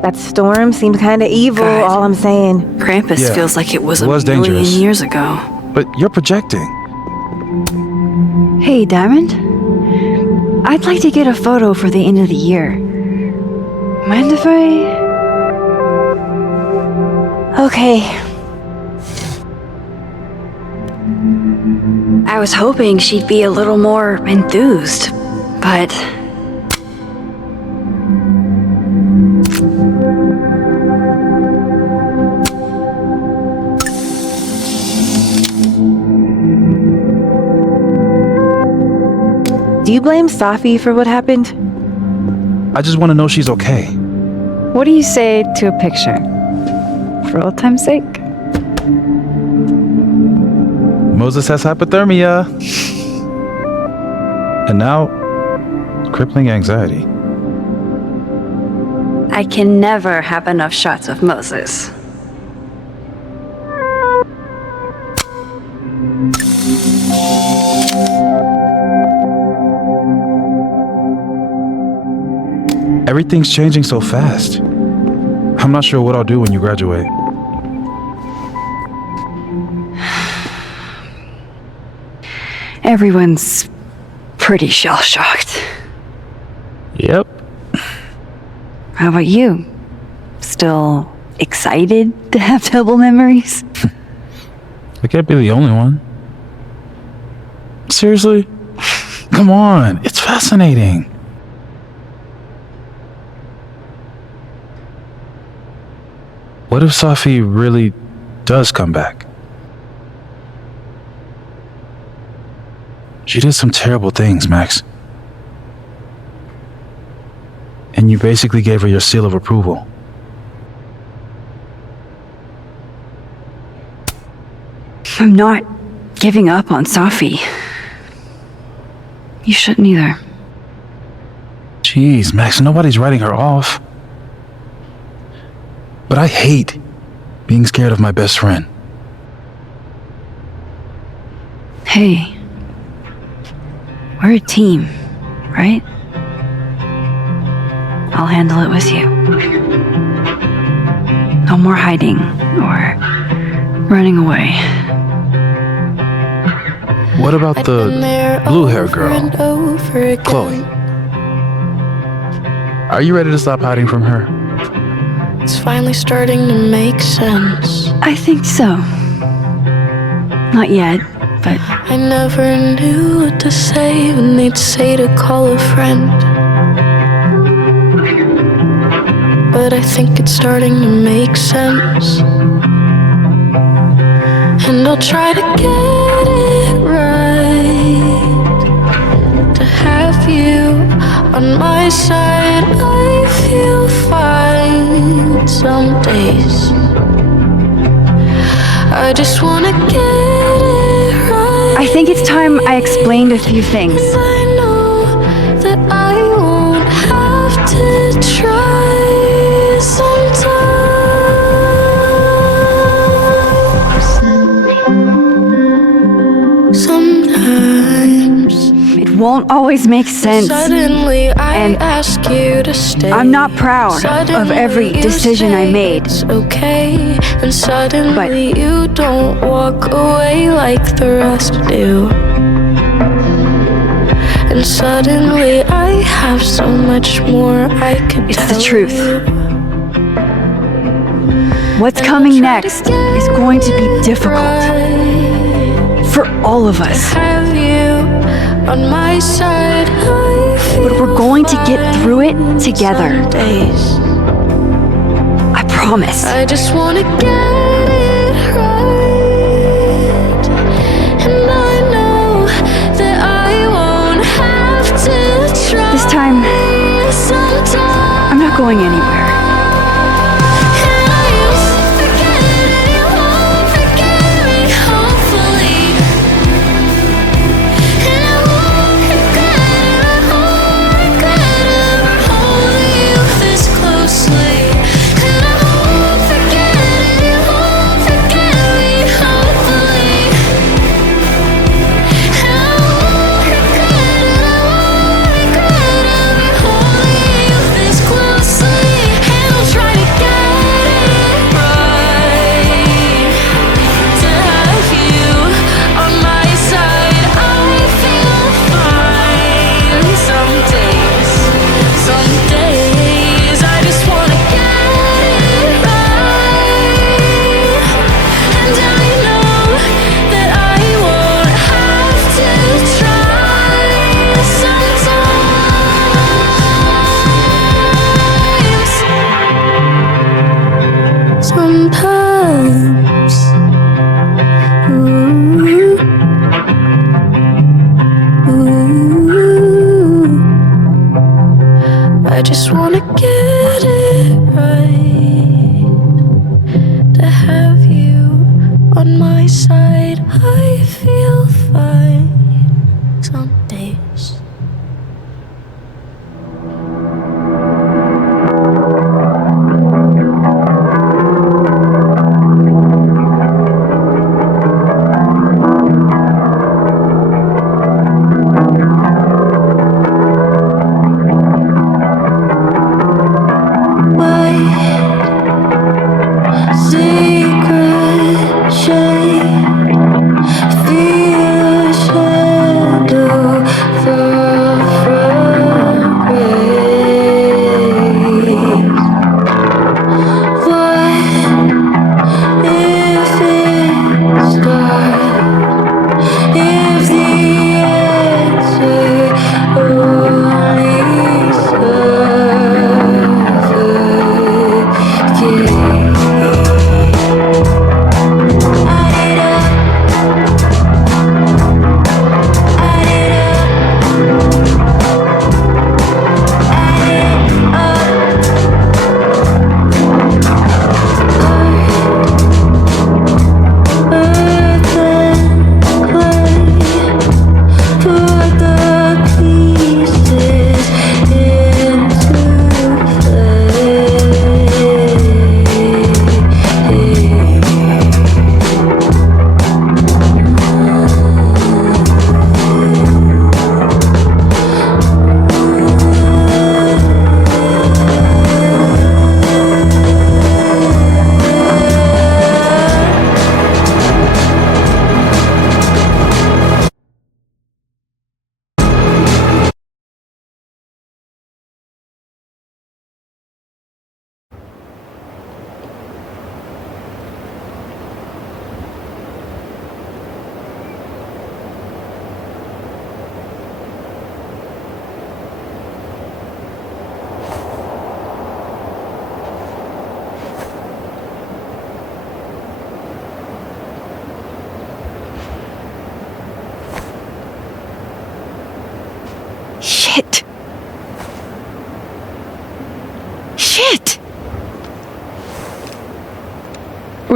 That storm seemed kind of evil, God. all I'm saying. Krampus Yeah, feels like it was it a was million dangerous. years ago. But you're projecting. Hey, Diamond. I'd like to get a photo for the end of the year. Mind if I... Okay. I was hoping she'd be a little more enthused, but... Do you blame Safi for what happened? I just want to know she's okay. What do you say to a picture? For old time's sake? Moses has hypothermia. And now, crippling anxiety. I can never have enough shots of Moses. Everything's changing so fast. I'm not sure what I'll do when you graduate. Everyone's pretty shell-shocked. Yep. How about you? Still excited to have double memories? I can't be the only one. Seriously? Come on, it's fascinating. What if Safi really does come back? She did some terrible things, Max. And you basically gave her your seal of approval. I'm not giving up on Safi. You shouldn't either. Jeez, Max, nobody's writing her off. But I hate being scared of my best friend. Hey, we're a team, right? I'll handle it with you. No more hiding or running away. What about the blue-haired girl, Chloe? Are you ready to stop hiding from her? It's finally starting to make sense. I think so. Not yet, but... I never knew what to say when they'd say to call a friend. But I think it's starting to make sense. And I'll try to get it right. To have you on my side, I feel fine some days. I just wanna get it right. I think it's time I explained a few things. I know that I won't have to try sometimes. Sometimes it won't always make sense. Suddenly I ask you to stay. I'm not proud of every decision I made. It's okay. And suddenly you don't walk away like the rest do. And suddenly I have so much more I could tell. It's the truth. What's coming next is going to be difficult. For all of us. Have you on my side, but we're going to get through it together. I promise. I just wanna get it right. And I know that I won't have to try. This time, I'm not going anywhere.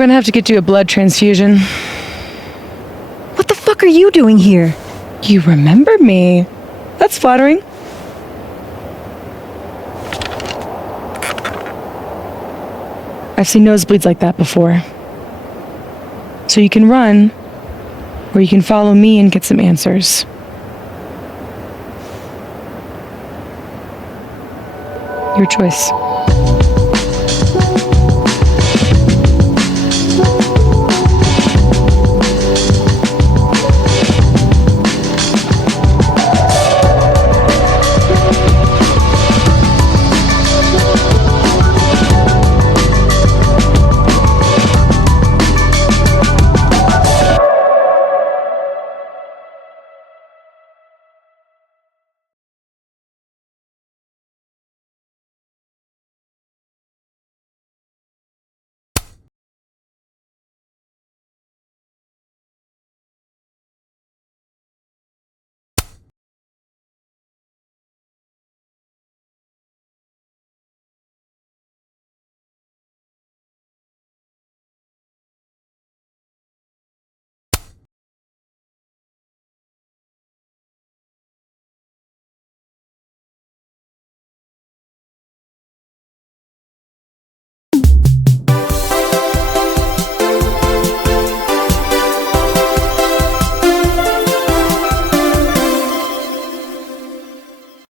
gonna have to get you a blood transfusion. What the fuck are you doing here? You remember me. That's flattering. I've seen nosebleeds like that before. So you can run, or you can follow me and get some answers. Your choice.